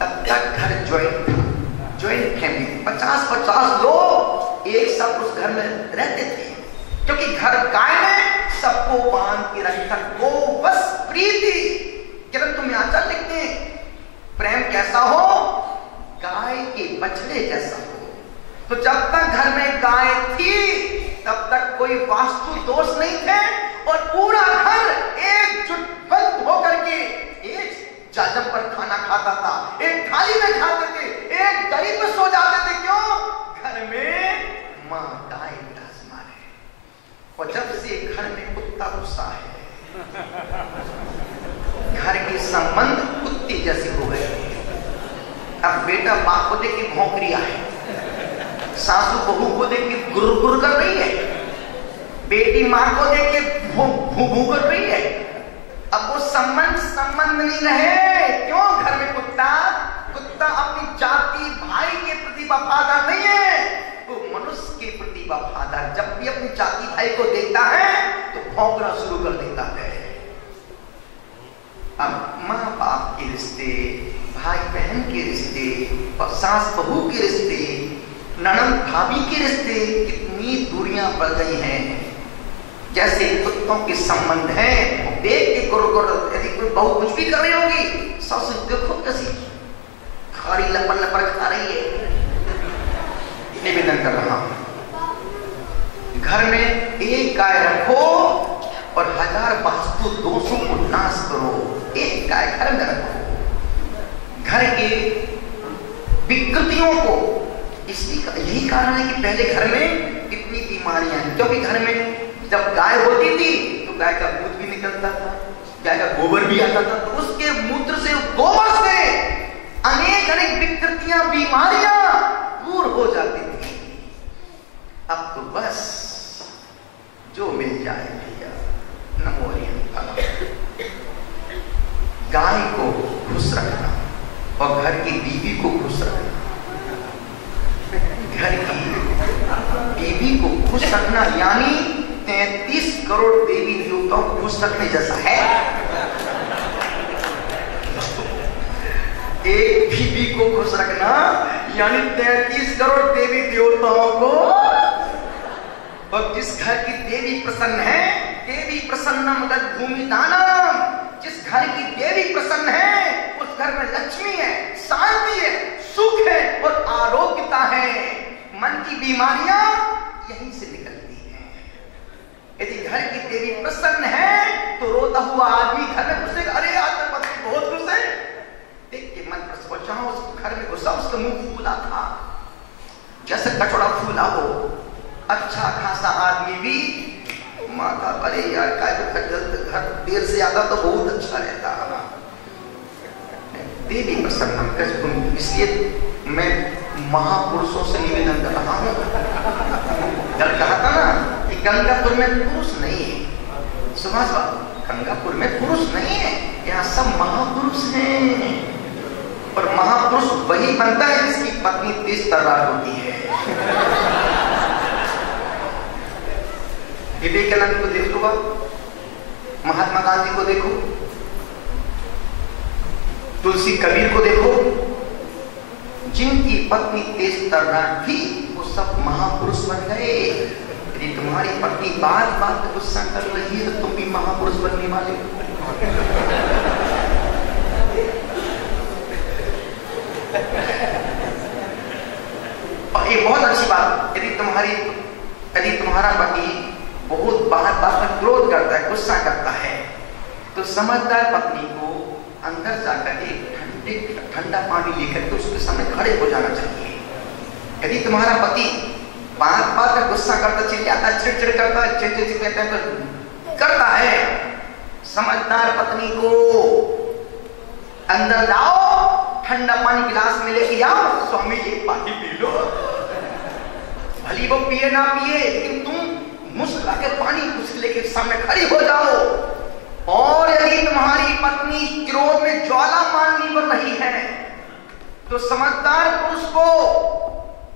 तब तक घर ज्वाइंट फैमिली, 50-50 लोग एक साथ उस घर में रहते थे। क्योंकि घर गाय ने सबको बांध के रखा, को बस प्रीति। किरण तुम आचार्य लिखते हैं, प्रेम कैसा हो? गाय के बछड़े जैसा हो। तो जब तक घर में गाय थी तब तक कोई वास्तु दोष नहीं थे और पूरा घर एकजुट होकर के एक जाजम पर खाना खाता था, एक थाली में खाते थे, एक दरी पर सो जाते थे। क्यों? घर में मां गाय विराजमान है। और जब से घर में कुत्ता घुसा है, घर के संबंध कुत्ते जैसे हो गए। अब बेटा बाप को देख के भौंक रहा है, सासू बहू को देख के गुर कर रही है, बेटी मां को देख के भू कर रही है। अब वो संबंध नहीं रहे। क्यों? घर में कुत्ता अपनी जाति भाई के प्रति वफादार नहीं है, वो मनुष्य के प्रति वफादार। जब भी अपनी जाति भाई को देखता है तो भौंकना शुरू कर देता है। अब माँ बाप के रिश्ते, भाई बहन के रिश्ते और सास बहू के रिश्ते, ननद भाभी के रिश्ते, कितनी दूरियां बढ़ गई हैं। जैसे कुत्तों के संबंध हैं, वो देख के गुर, यदि कोई बहू कुछ भी कर रही होगी, सासू देखो कैसी खारी लपड़ खा रही है। निवेदन कर रहा हूं, घर में एक गाय रखो और 1000 वास्तु दोषों को नाश करो। एक गाय घर में रखो। घर के विकृतियों को, इसलिए यही कारण है कि पहले घर में कितनी बीमारियां हैं। क्योंकि घर में जब गाय होती थी तो गाय का दूध भी निकलता था, गाय का गोबर भी आता था, तो उसके मूत्र से, गोबर से अनेक अनेक विकृतियां, बीमारियां दूर हो जाती थी। अब तो बस जो मिल जाए भैया, नमो गाय को खुश रखना और घर की बीवी को खुश रखना, घर की बीवी को खुश रखना यानी 33 करोड़ देवी देवताओं को खुश रखने जैसा है। एक बीवी को खुश रखना यानी 33 करोड़ देवी देवताओं को। और जिस घर की देवी प्रसन्न है, देवी प्रसन्नम तद्भूमि दानम, जिस घर की देवी प्रसन्न है उस घर में लक्ष्मी है, शांति है, सुख है और आरोग्यता है। मन की बीमारियां यहीं से निकलती हैं। यदि घर की देवी प्रसन्न है तो रोता हुआ आदमी घर में घुसेगा, अरे आज तो पति बहुत खुश है, देख के मन प्रसन्न। जहां उस घर में घुसा उसका मुंह फूला था जैसे कचौड़ा फूला हो। अच्छा खासा आदमी भी माता, अरे यार घर देर से आता तो बहुत अच्छा रहता। देवी प्रसन्न कर, इसलिए मैं महापुरुषों से निवेदन कर रहा हूं। कल कहा था ना कि गंगापुर में पुरुष नहीं है, सुभाष बाबू, गंगापुर में पुरुष नहीं है, यहाँ सब महापुरुष हैं। और महापुरुष वही बनता है जिसकी पत्नी तेज तर्रार होती है। विवेकानंद को देख लो, महात्मा गांधी को देखो, तुलसी कबीर को देखो, जिनकी पत्नी तेज तर्रार थी वो सब महापुरुष बन गए। यदि तुम्हारी पत्नी बात बात गुस्सा कर रही है तो तुम भी महापुरुष बनने वाले हो। और ये बहुत अच्छी बात, यदि तुम्हारा पति बहुत बात बात में क्रोध करता है, गुस्सा करता है, तो समझदार पत्नी को अंदर जाकर एक ठंडा पानी लेकर के उसके सामने खड़े हो जाना चाहिए। यदि तुम्हारा पति बात बात में गुस्सा करता, चिल्लाता, चिड़चिड़ करता है, चिड़चिड़ करता है, समझदार पत्नी को अंदर जाओ, ठंडा पानी गिलास में लेके आओ, स्वामी एक पानी पी लो। भली वो पिए ना पिए, लेकिन तुम मुस्कुरा के पानी उसके लेके सामने खड़ी हो जाओ। और यदि तुम्हारी पत्नी क्रोध में ज्वालामानी बन रही है तो समझदार पुरुष को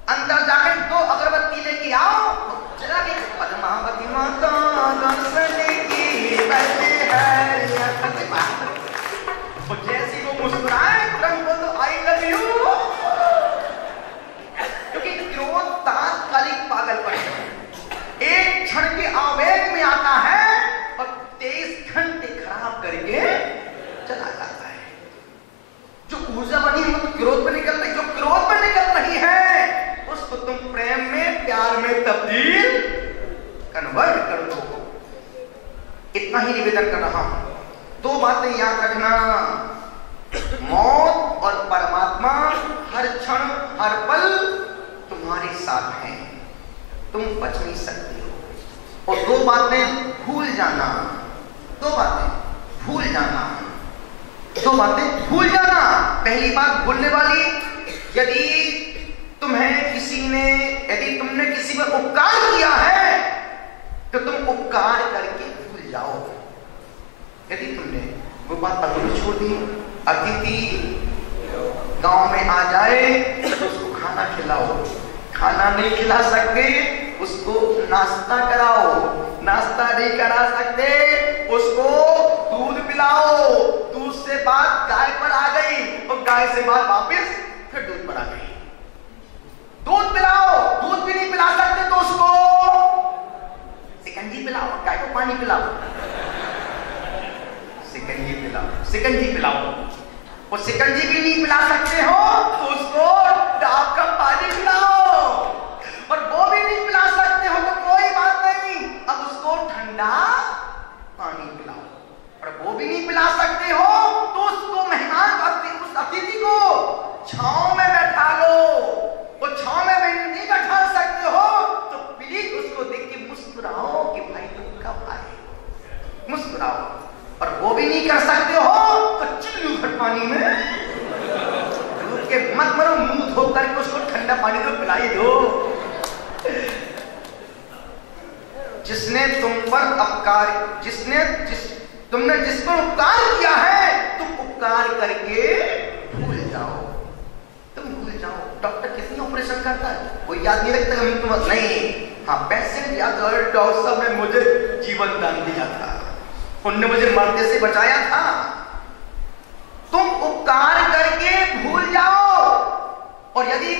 अंदर जाकर 2 अगरबत्ती लेके आओ, चला के पद्मावती माता दर्शन की पहले है। जैसी वो मुस्कुराए तुरंत बोल दो आई लव यू, क्योंकि क्रोध तात्कालिक पागलपन है, एक क्षण के आवेग में आता है और 23 घंटे खराब करके चला जाता है। जो ऊर्जा बनी है वो तो क्रोध में निकल रही, जो क्रोध में निकल रही है उसको तुम प्रेम में, प्यार में तब्दील कन्वर्ट कर दो। इतना ही निवेदन कर रहा हूं। 2 बातें याद रखना, मौत और परमात्मा हर क्षण हर पल तुम्हारे साथ हैं, तुम बच नहीं सकते हो। और 2 बातें भूल जाना, 2 बातें भूल जाना, 2 बातें भूल जाना। पहली बात भूलने वाली, यदि तुमने किसी पर उपकार किया है तो तुम उपकार करके भूल जाओ। यदि तुमने वो बात अधूरी छोड़ दी, अतिथि गांव में आ जाए तो उसको खाना खिलाओ, खाना नहीं खिला सकते उसको नाश्ता कराओ, नाश्ता नहीं करा सकते उसको दूध पिलाओ, दूध से बात गाय पर आ गई और गाय से बात वापस फिर दूध पर आ गई, दूध पिलाओ, दूध भी नहीं पिला सकते तो उसको सिकंजी पिलाओ, गाय को पानी पिलाओ, सिकंजी पिलाओ। वो सिकंजी भी नहीं पिला सकते हो तो उसको डाब का पानी पिलाओ, और वो भी नहीं पिला सकते हो तो कोई बात नहीं, अब उसको ठंडा पानी पिलाओ। और वो भी नहीं पिला सकते हो तो उसको मेहमान उस अतिथि को छांव में बैठा लो, वो छांव में नहीं बैठा सकते हो तो प्लीज उसको देख के मुस्कुराओ कि भाई तुम कब आए, मुस्कुराओ। और वो भी नहीं कर सकते हो तो चिल्लू भर पानी में ठंडा पानी तो पिला ही दो। जिसने तुम पर उपकार, तुमने जिस पर उपकार किया है, तुम उपकार करके भूल जाओ। तुम भूल जाओ। डॉक्टर कितनी ऑपरेशन करता है, कोई याद नहीं रखता कभी तुम नहीं। हाँ, पेशेंट याद, डॉक्टर साहब ने मुझे जीवन दान दिया था, उनने मुझे मरने से बचाया था। तुम उपकार करके भूल जाओ। और यदि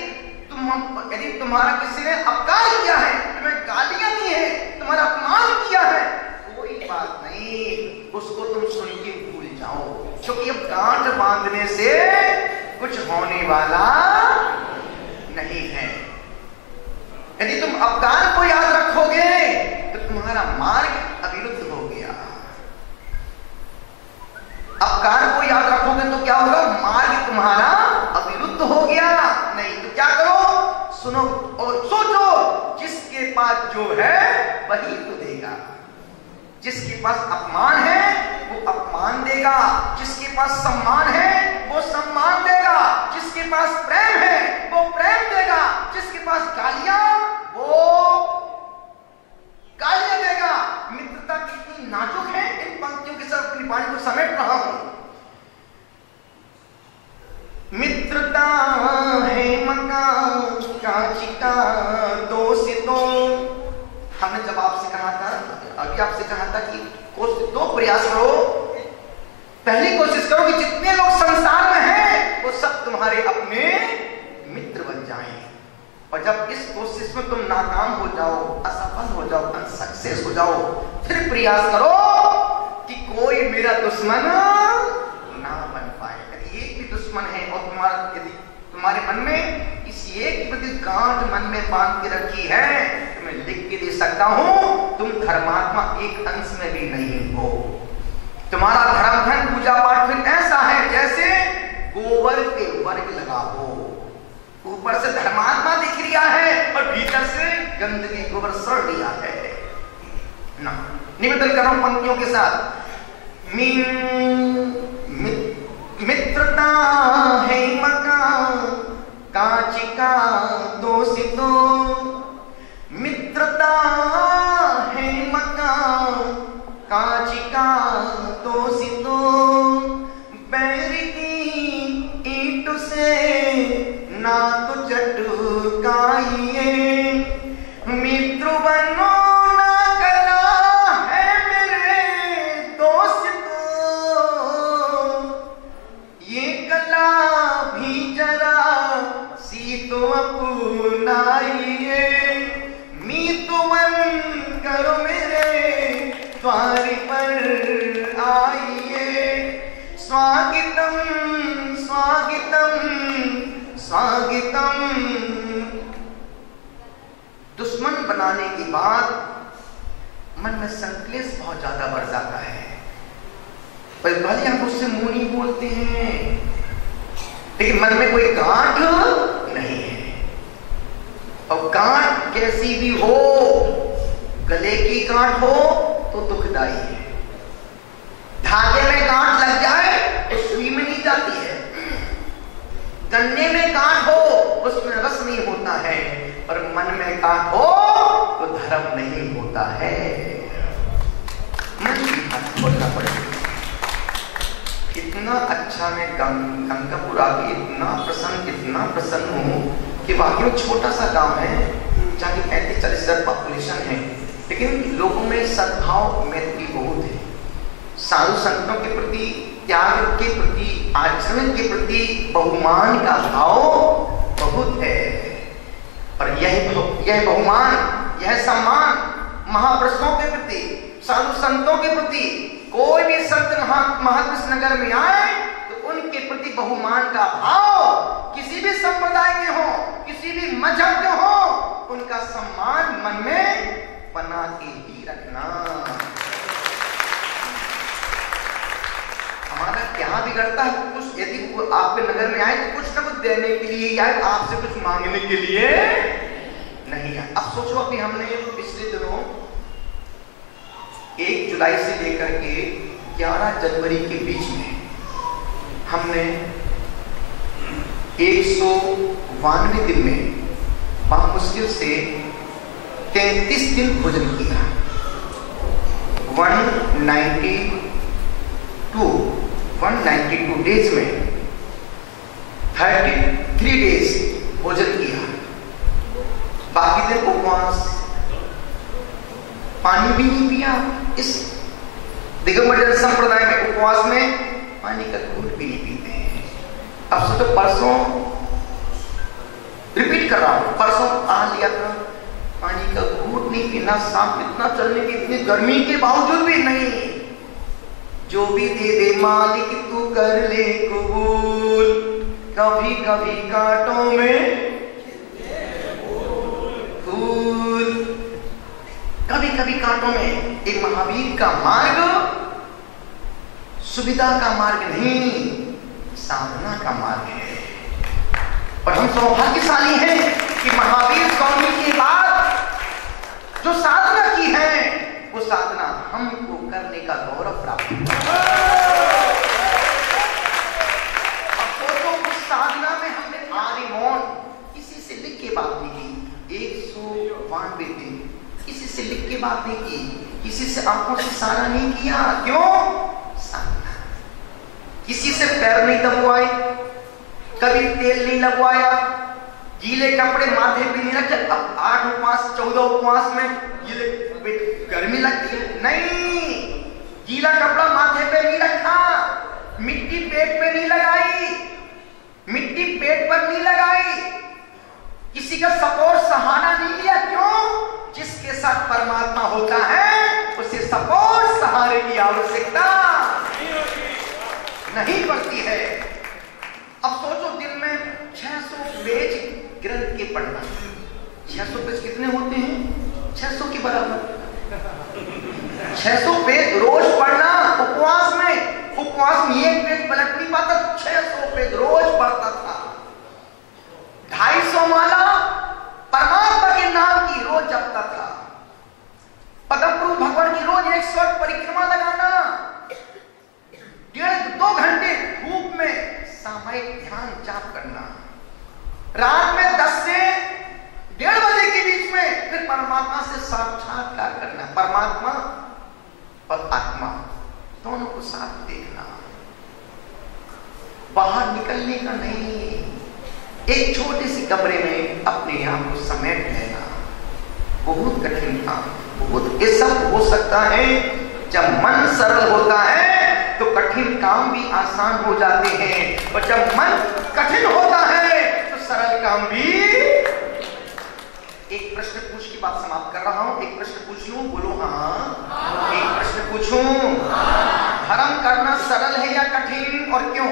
तुम्हारा किसी ने अपकार किया है, तुम्हें गालियां दी है, तुम्हारा अपमान किया है, कोई बात नहीं, उसको तुम सुन के भूल जाओ, क्योंकि अब गांठ बांधने से कुछ होने वाला नहीं है। यदि तुम अपकार को याद रखोगे तो तुम्हारा मार्ग अविरुद्ध हो गया। अपकार को याद रखोगे तो क्या होगा, मार्ग तुम्हारा अविरुद्ध हो गया। नहीं तो क्या करो, सुनो और सोचो, जिसके पास जो है वही तो देगा। जिसके पास अपमान है वो अपमान देगा, जिसके पास सम्मान है वो सम्मान देगा, जिसके पास प्रेम है वो प्रेम देगा, जिसके पास गालियां वो गालियां देगा। मित्रता कितनी नाजुक है। इन पंक्तियों के साथ अपनी वाणी को समेट रहा हूं। मित्रता है मकान कांचिका दोषितो। हमने जब आपसे कहा था, अभी आपसे कहा था कि दो प्रयास करो। पहली कोशिश करो कि जितने लोग संसार में हैं वो सब तुम्हारे अपने मित्र बन जाएं। और जब इस कोशिश में तुम नाकाम हो जाओ, असफल हो जाओ, अनसक्सेस हो जाओ, फिर प्रयास करो कि कोई मेरा दुश्मन ना बन पाए। यदि एक भी दुश्मन है और यदि तुम्हारे मन में इस एक के प्रति गांठ मन में बांध के रखी है, तो मैं लिख के दे सकता हूं, तुम धर्मात्मा एक अंश में भी नहीं हो। तुम्हारा धर्म धन पूजा पाठ फिर ऐसा है जैसे गोबर के वर्ग लगा हो। ऊपर से धर्मात्मा दिख रिया है और भीतर से गंदगी गोबर सड़ दिया है ना। निवेदन करो पंक्तियों के साथ। मित्रता है मकान कांचिका दोषितो। मित्रता है मकान कांचिका दोषितो। बैर की ईंट से ना तो चटकाइए, मित्र बनो ना कला है मेरे दोस्तों। ये कला भी जरा सी तो अपनाइए, मीतुवन करो मेरे द्वार पर आइए। स्वागतम स्वागतम स्वागतम। दुश्मन बनाने के बाद मन में संक्लेश बहुत ज्यादा बढ़ जाता है। पर भले हम उससे मुंह नहीं बोलते हैं, लेकिन मन में कोई गांठ नहीं है। और गांठ कैसी भी हो, गले की गांठ हो तो दुखदाई है। धागे में गांठ लग जाए तो सुई में नहीं जाती है। गन्ने में गांठ हो उसमें रस नहीं होता है, और मन में गांठ हो तो धर्म नहीं होता है। मन की बात बोलना पड़ेगा। इतना अच्छा मैं गंगापुर आके इतना प्रसन्न हूँ कि वाकई में छोटा सा गांव है जहाँ की 35-40 हजार पॉपुलेशन है, लेकिन लोगों में सद्भाव मैत्री बहुत है। साधु संतों के प्रति, त्याग के प्रति, आचरण के प्रति बहुमान का भाव बहुत है। और यह बहुमान, यह सम्मान महापुरुषों के प्रति, साधु संतों के प्रति, कोई भी संत महापुरुष नगर में आए तो उनके प्रति बहुमान का भाव, किसी भी संप्रदाय के हो, किसी भी मजहब के हो, उनका सम्मान मन में बना के ही रखना। हमारा क्या बिगड़ता है? कुछ यदि आपके नगर में आए तो कुछ ना कुछ देने के लिए या आपसे कुछ मांगने के लिए नहीं है। अब सोचो, अभी हमने पिछले दिनों 1 जुलाई से लेकर के 11 जनवरी के बीच में हमने 192 दिन में वहां मुश्किल से 33 दिन भोजन किया। 192 डेज में 33 डेज भोजन किया, बाकी दिन उपवास, पानी भी नहीं पिया। इस दिगंबर जैन संप्रदाय में उपवास में पानी का घूंट भी नहीं पीते हैं। अब सोचो, परसों रिपीट कर रहा हूं, परसों कहा लिया था पानी का घूंट नहीं पीना, सांप इतना चलने की, इतनी गर्मी के बावजूद भी नहीं। जो भी दे दे मालिक तू कर ले कबूल, कभी कभी कांटों में फूल, कभी कभी कांटों में। एक महावीर का मार्ग सुविधा का मार्ग नहीं, साधना का मार्ग है। और हम सौभाग्यशाली हैं कि महावीर स्वामी के बाद जो साधना की है, वो साधना हमको करने का गौरव प्राप्त हुआ। अब सोचो, उस साधना में हमने आदि मौन, किसी से लिख के बात नहीं की, 192 दिन किसी से लिख के बात नहीं की, किसी से आंखों से इशारा नहीं किया। क्यों? साधना। किसी से पैर नहीं दबवाए, कभी तेल नहीं लगवाया, गीले कपड़े माथे पे नहीं रखे। अब 8 उपवास 14 उपवास में गीले गर्मी लगती है, नहीं, गीला कपड़ा माथे पे नहीं रखा, मिट्टी पेट पे नहीं लगाई, मिट्टी पेट पर नहीं लगाई, किसी का सपोर्ट सहारा नहीं लिया। क्यों? जिसके साथ परमात्मा होता है उसे सपोर्ट सहारे की आवश्यकता नहीं पड़ती है। अब सोचो, दिन में 600 पेज ग्रंथ के पढ़ना। 600 पेज कितने होते हैं? 600 के बराबर। 600 पेज रोज पढ़ना। उपवास में एक पेज पलट नहीं पाता, 600 पेज रोज पढ़ता था। 250 माला परमात्मा के नाम की रोज जपता था। पद्मपुरुष भगवान की रोज 100 परिक्रमा लगाना। 1.5-2 घंटे धूप में सामयिक ध्यान जाप करना। रात में 10 से 1:30 बजे के बीच में फिर परमात्मा से साक्षात्कार करना। परमात्मा और आत्मा दोनों को साथ देखना, बाहर निकलने का नहीं। एक छोटे से कमरे में अपने आप को समेट लेना बहुत कठिन काम। बहुत ये सब हो सकता है जब मन सरल होता है तो कठिन काम भी आसान हो जाते हैं, और जब मन कठिन होता है तो सरल काम भी। एक प्रश्न पूछ की बात समाप्त कर रहा हूं। एक प्रश्न पूछ लूं, बोलो हाँ। एक प्रश्न पूछूं, धर्म करना सरल है या कठिन, और क्यों?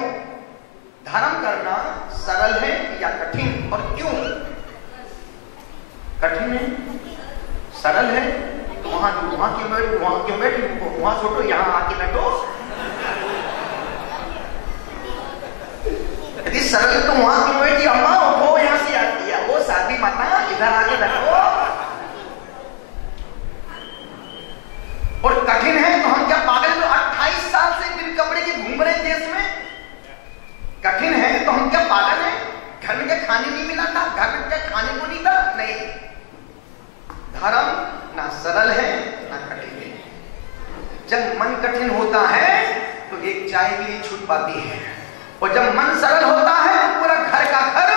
धर्म करना सरल है या कठिन, और क्यों? कठिन है, सरल है तो वहां क्यों बैठो, वहां छोड़ो, यहां आके बैठो। यदि सरल तो वहां क्यों बैठी? अम्मा वो यहां से आती है, वो साथी माता इधर आके बैठो। और कठिन है तो हम क्या पागल जो 28 साल से बिन कपड़े के घूम रहे देश में? कठिन है तो हम क्या पागल हैं? घर में क्या खाने नहीं मिला था? घर में क्या खाने को नहीं था? नहीं। धर्म ना सरल है ना कठिन है। जब मन कठिन होता है तो एक चाय भी नहीं छूट पाती है, और जब मन सरल होता है तो पूरा घर का घर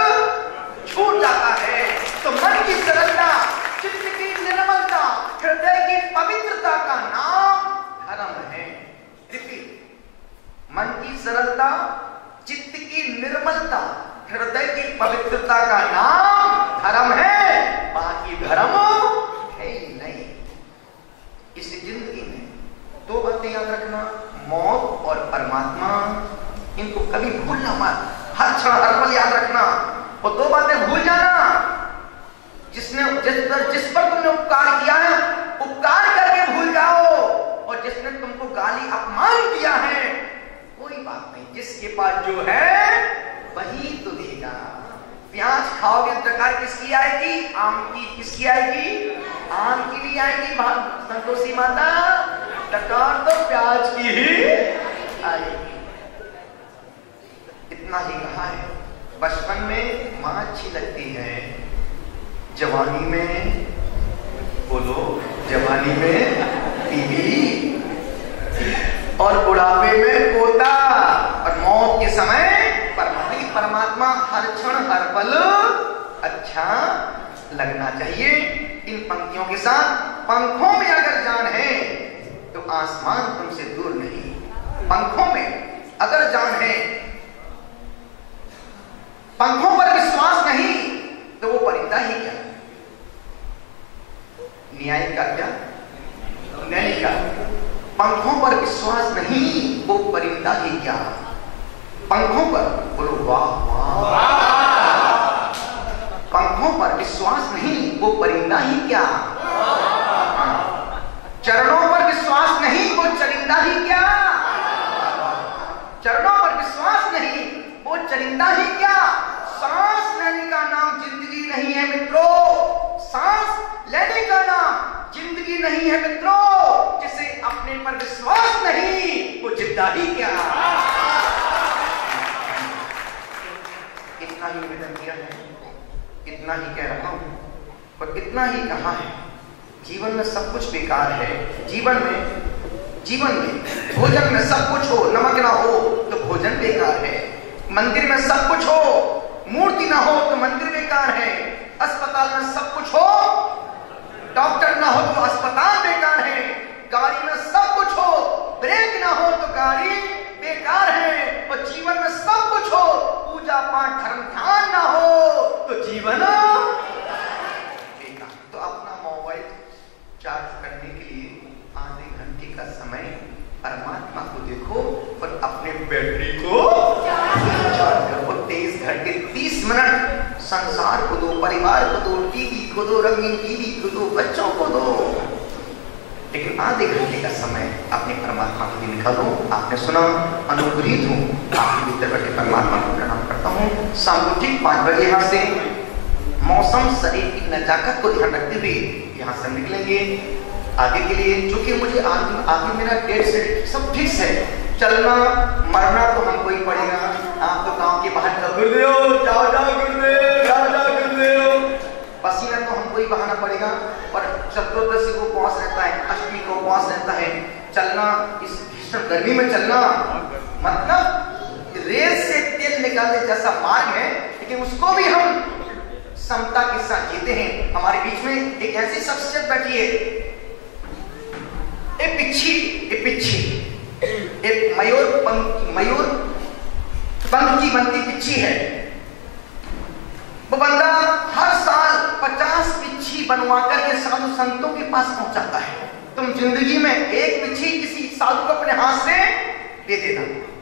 छूट जाता है। तो मन की सरलता, चित्त की निर्मलता, हृदय की पवित्रता का नाम धर्म है। रिपीट, मन की सरलता, चित्त की निर्मलता, हृदय की पवित्रता का नाम धर्म है। बाकी धर्म है ही नहीं। इस जिंदगी में 2 बातें याद रखना, मौत और परमात्मा। इनको कभी भूलना मत, हर क्षण हर पल याद रखना। और 2 बातें भूल जाना, जिस पर तुमने उपकार किया है, उपकार करके भूल जाओ। और जिसने तुमको गाली अपमान किया है, कोई बात नहीं, जिसके पास जो है वही तो देगा। प्याज खाओगे तो डकार किसकी आएगी? आम की। किसकी आएगी? आम की भी आएगी। संतोषी माता, डकार तो प्याज की ही आएगी। इतना ही कहा है। बचपन में मां अच्छी लगती है, लगना चाहिए। इन पंक्तियों के साथ, पंखों में अगर जान है तो आसमान तुमसे दूर नहीं। पंखों में अगर जान है, पंखों पर विश्वास नहीं तो वो परिंदा ही क्या, न्यायिक का क्या, नैनिक का। पंखों पर विश्वास नहीं वो परिंदा ही क्या। पंखों पर बोलो वाह वाह। पंखों पर विश्वास नहीं वो परिंदा ही क्या। चरणों पर विश्वास नहीं वो चरिंदा ही क्या। चरणों पर विश्वास नहीं वो चरिंदा ही क्या। सांस लेने का नाम जिंदगी नहीं है मित्रों। सांस लेने का नाम जिंदगी नहीं है मित्रों। जिसे अपने पर विश्वास नहीं वो जिंदा ही क्या। इतना ही निवेदन किया है, इतना ही कह रहा हूं, और इतना ही कहा है। जीवन में सब कुछ बेकार है। जीवन में भोजन में सब कुछ हो, नमक ना हो तो भोजन बेकार है। मंदिर में सब कुछ हो, मूर्ति ना हो तो मंदिर बेकार है। अस्पताल में सब कुछ हो, डॉक्टर ना हो तो अस्पताल बेकार है। गाड़ी में सब कुछ हो, ब्रेक ना हो तो गाड़ी बेकार है। और जीवन में सब कुछ हो, पूजा पाठ धर्म ध्यान ना हो तो जीवन बेकार। तो अपना मोबाइल चार्ज करने के लिए आधे घंटे का समय परमात्मा को देखो और अपने बैटरी को चार्ज करो। 23 घंटे 30 मिनट संसार को दो, परिवार को दो, टीवी को दो, रंगीन टीवी को दो, बच्चों को दो, लेकिन आधे घंटे का समय अपने परमात्मा के लिए निकालो। आपने सुना, अनुग्रहित हूँ, आपके भीतर बैठे परमात्मा को प्रणाम करता हूँ। शाम को ठीक 5 बजे यहाँ से मौसम शरीर की नजाकत को ध्यान रखते हुए यहाँ से निकलेंगे आगे के लिए। क्योंकि मुझे आगे मेरा डेट से सब फिक्स है। चलना मरना तो हमको ही पड़ेगा। आप तो गांव के बाहर जाओ गुरुदेव, जाओ गुरुदेव, जाओ गुरुदेव, पसीना तो हमको ही बहाना पड़ेगा। और चतुर्दशी को उपवास रहता है, अष्टमी को उपवास रहता है। चलना इस भीषण गर्मी में चलना मतलब रेल से तेल निकालने जैसा मार्ग है, लेकिन उसको भी हम समता के साथ जीते हैं। हमारे बीच में एक ऐसी शख्सियत बैठी है, एक मयूर पंख की बनती पिच्छी है। वो बंदा हर साल 50 पिच्छी बनवा करके साधु संतों के पास पहुंचाता है। तुम जिंदगी में एक पिच्छी किसी साधु को अपने हाथ से दे देना।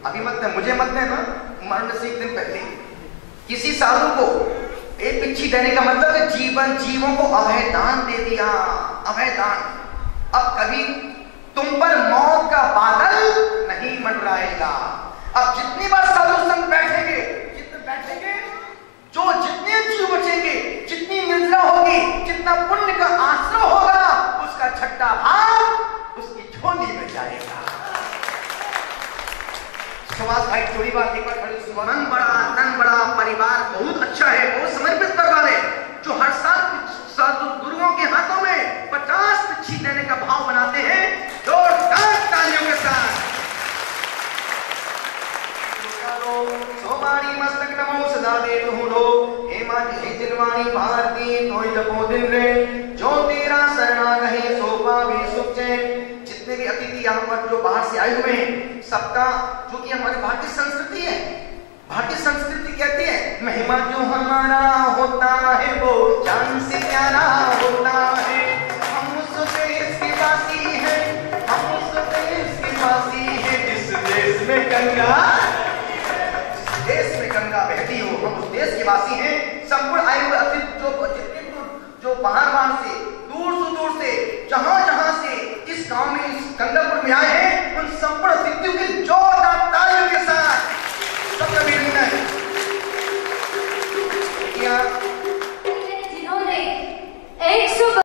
अभी मत देना, मुझे मत देना, मरने से एक दिन पहले किसी साधु को एक पिच्छी देने का मतलब है जीवन जीवों को अभय दान दे दिया। अभय दान। अब कभी तुम पर मौत का बादल नहीं मंडराएगा। अब जितनी बार साधु संत बैठेंगे, जो जितने जीव बचेंगे, जितनी निद्रा होगी, जितना पुण्य का आश्रय होगा, उसका छठा भाग उसकी झोली में जाएगा। सुभाष भाई थोड़ी बात एक बार खड़ी, मन बड़ा तन बड़ा, परिवार बहुत अच्छा है, बहुत समर्पित परिवार है, जो हर साल साधु गुरुओं के हाथों में 50 पिच्छी देने का भाव बनाते हैं। जोरदार तालियों के साथ सोमानी मस्तक नमो सदा दे तुहरो, हेमा जी दिलवानी भारती तोय जपो दिन रे, जो तेरा शरणा रहे सो पावे सुख चैन। जितने भी अतिथि यहाँ पर जो बाहर से आए हुए हैं, सबका, जो कि हमारी भारतीय संस्कृति है, भारतीय संस्कृति कहती है महिमा जो हमारा होता है वो जान से प्यारा होता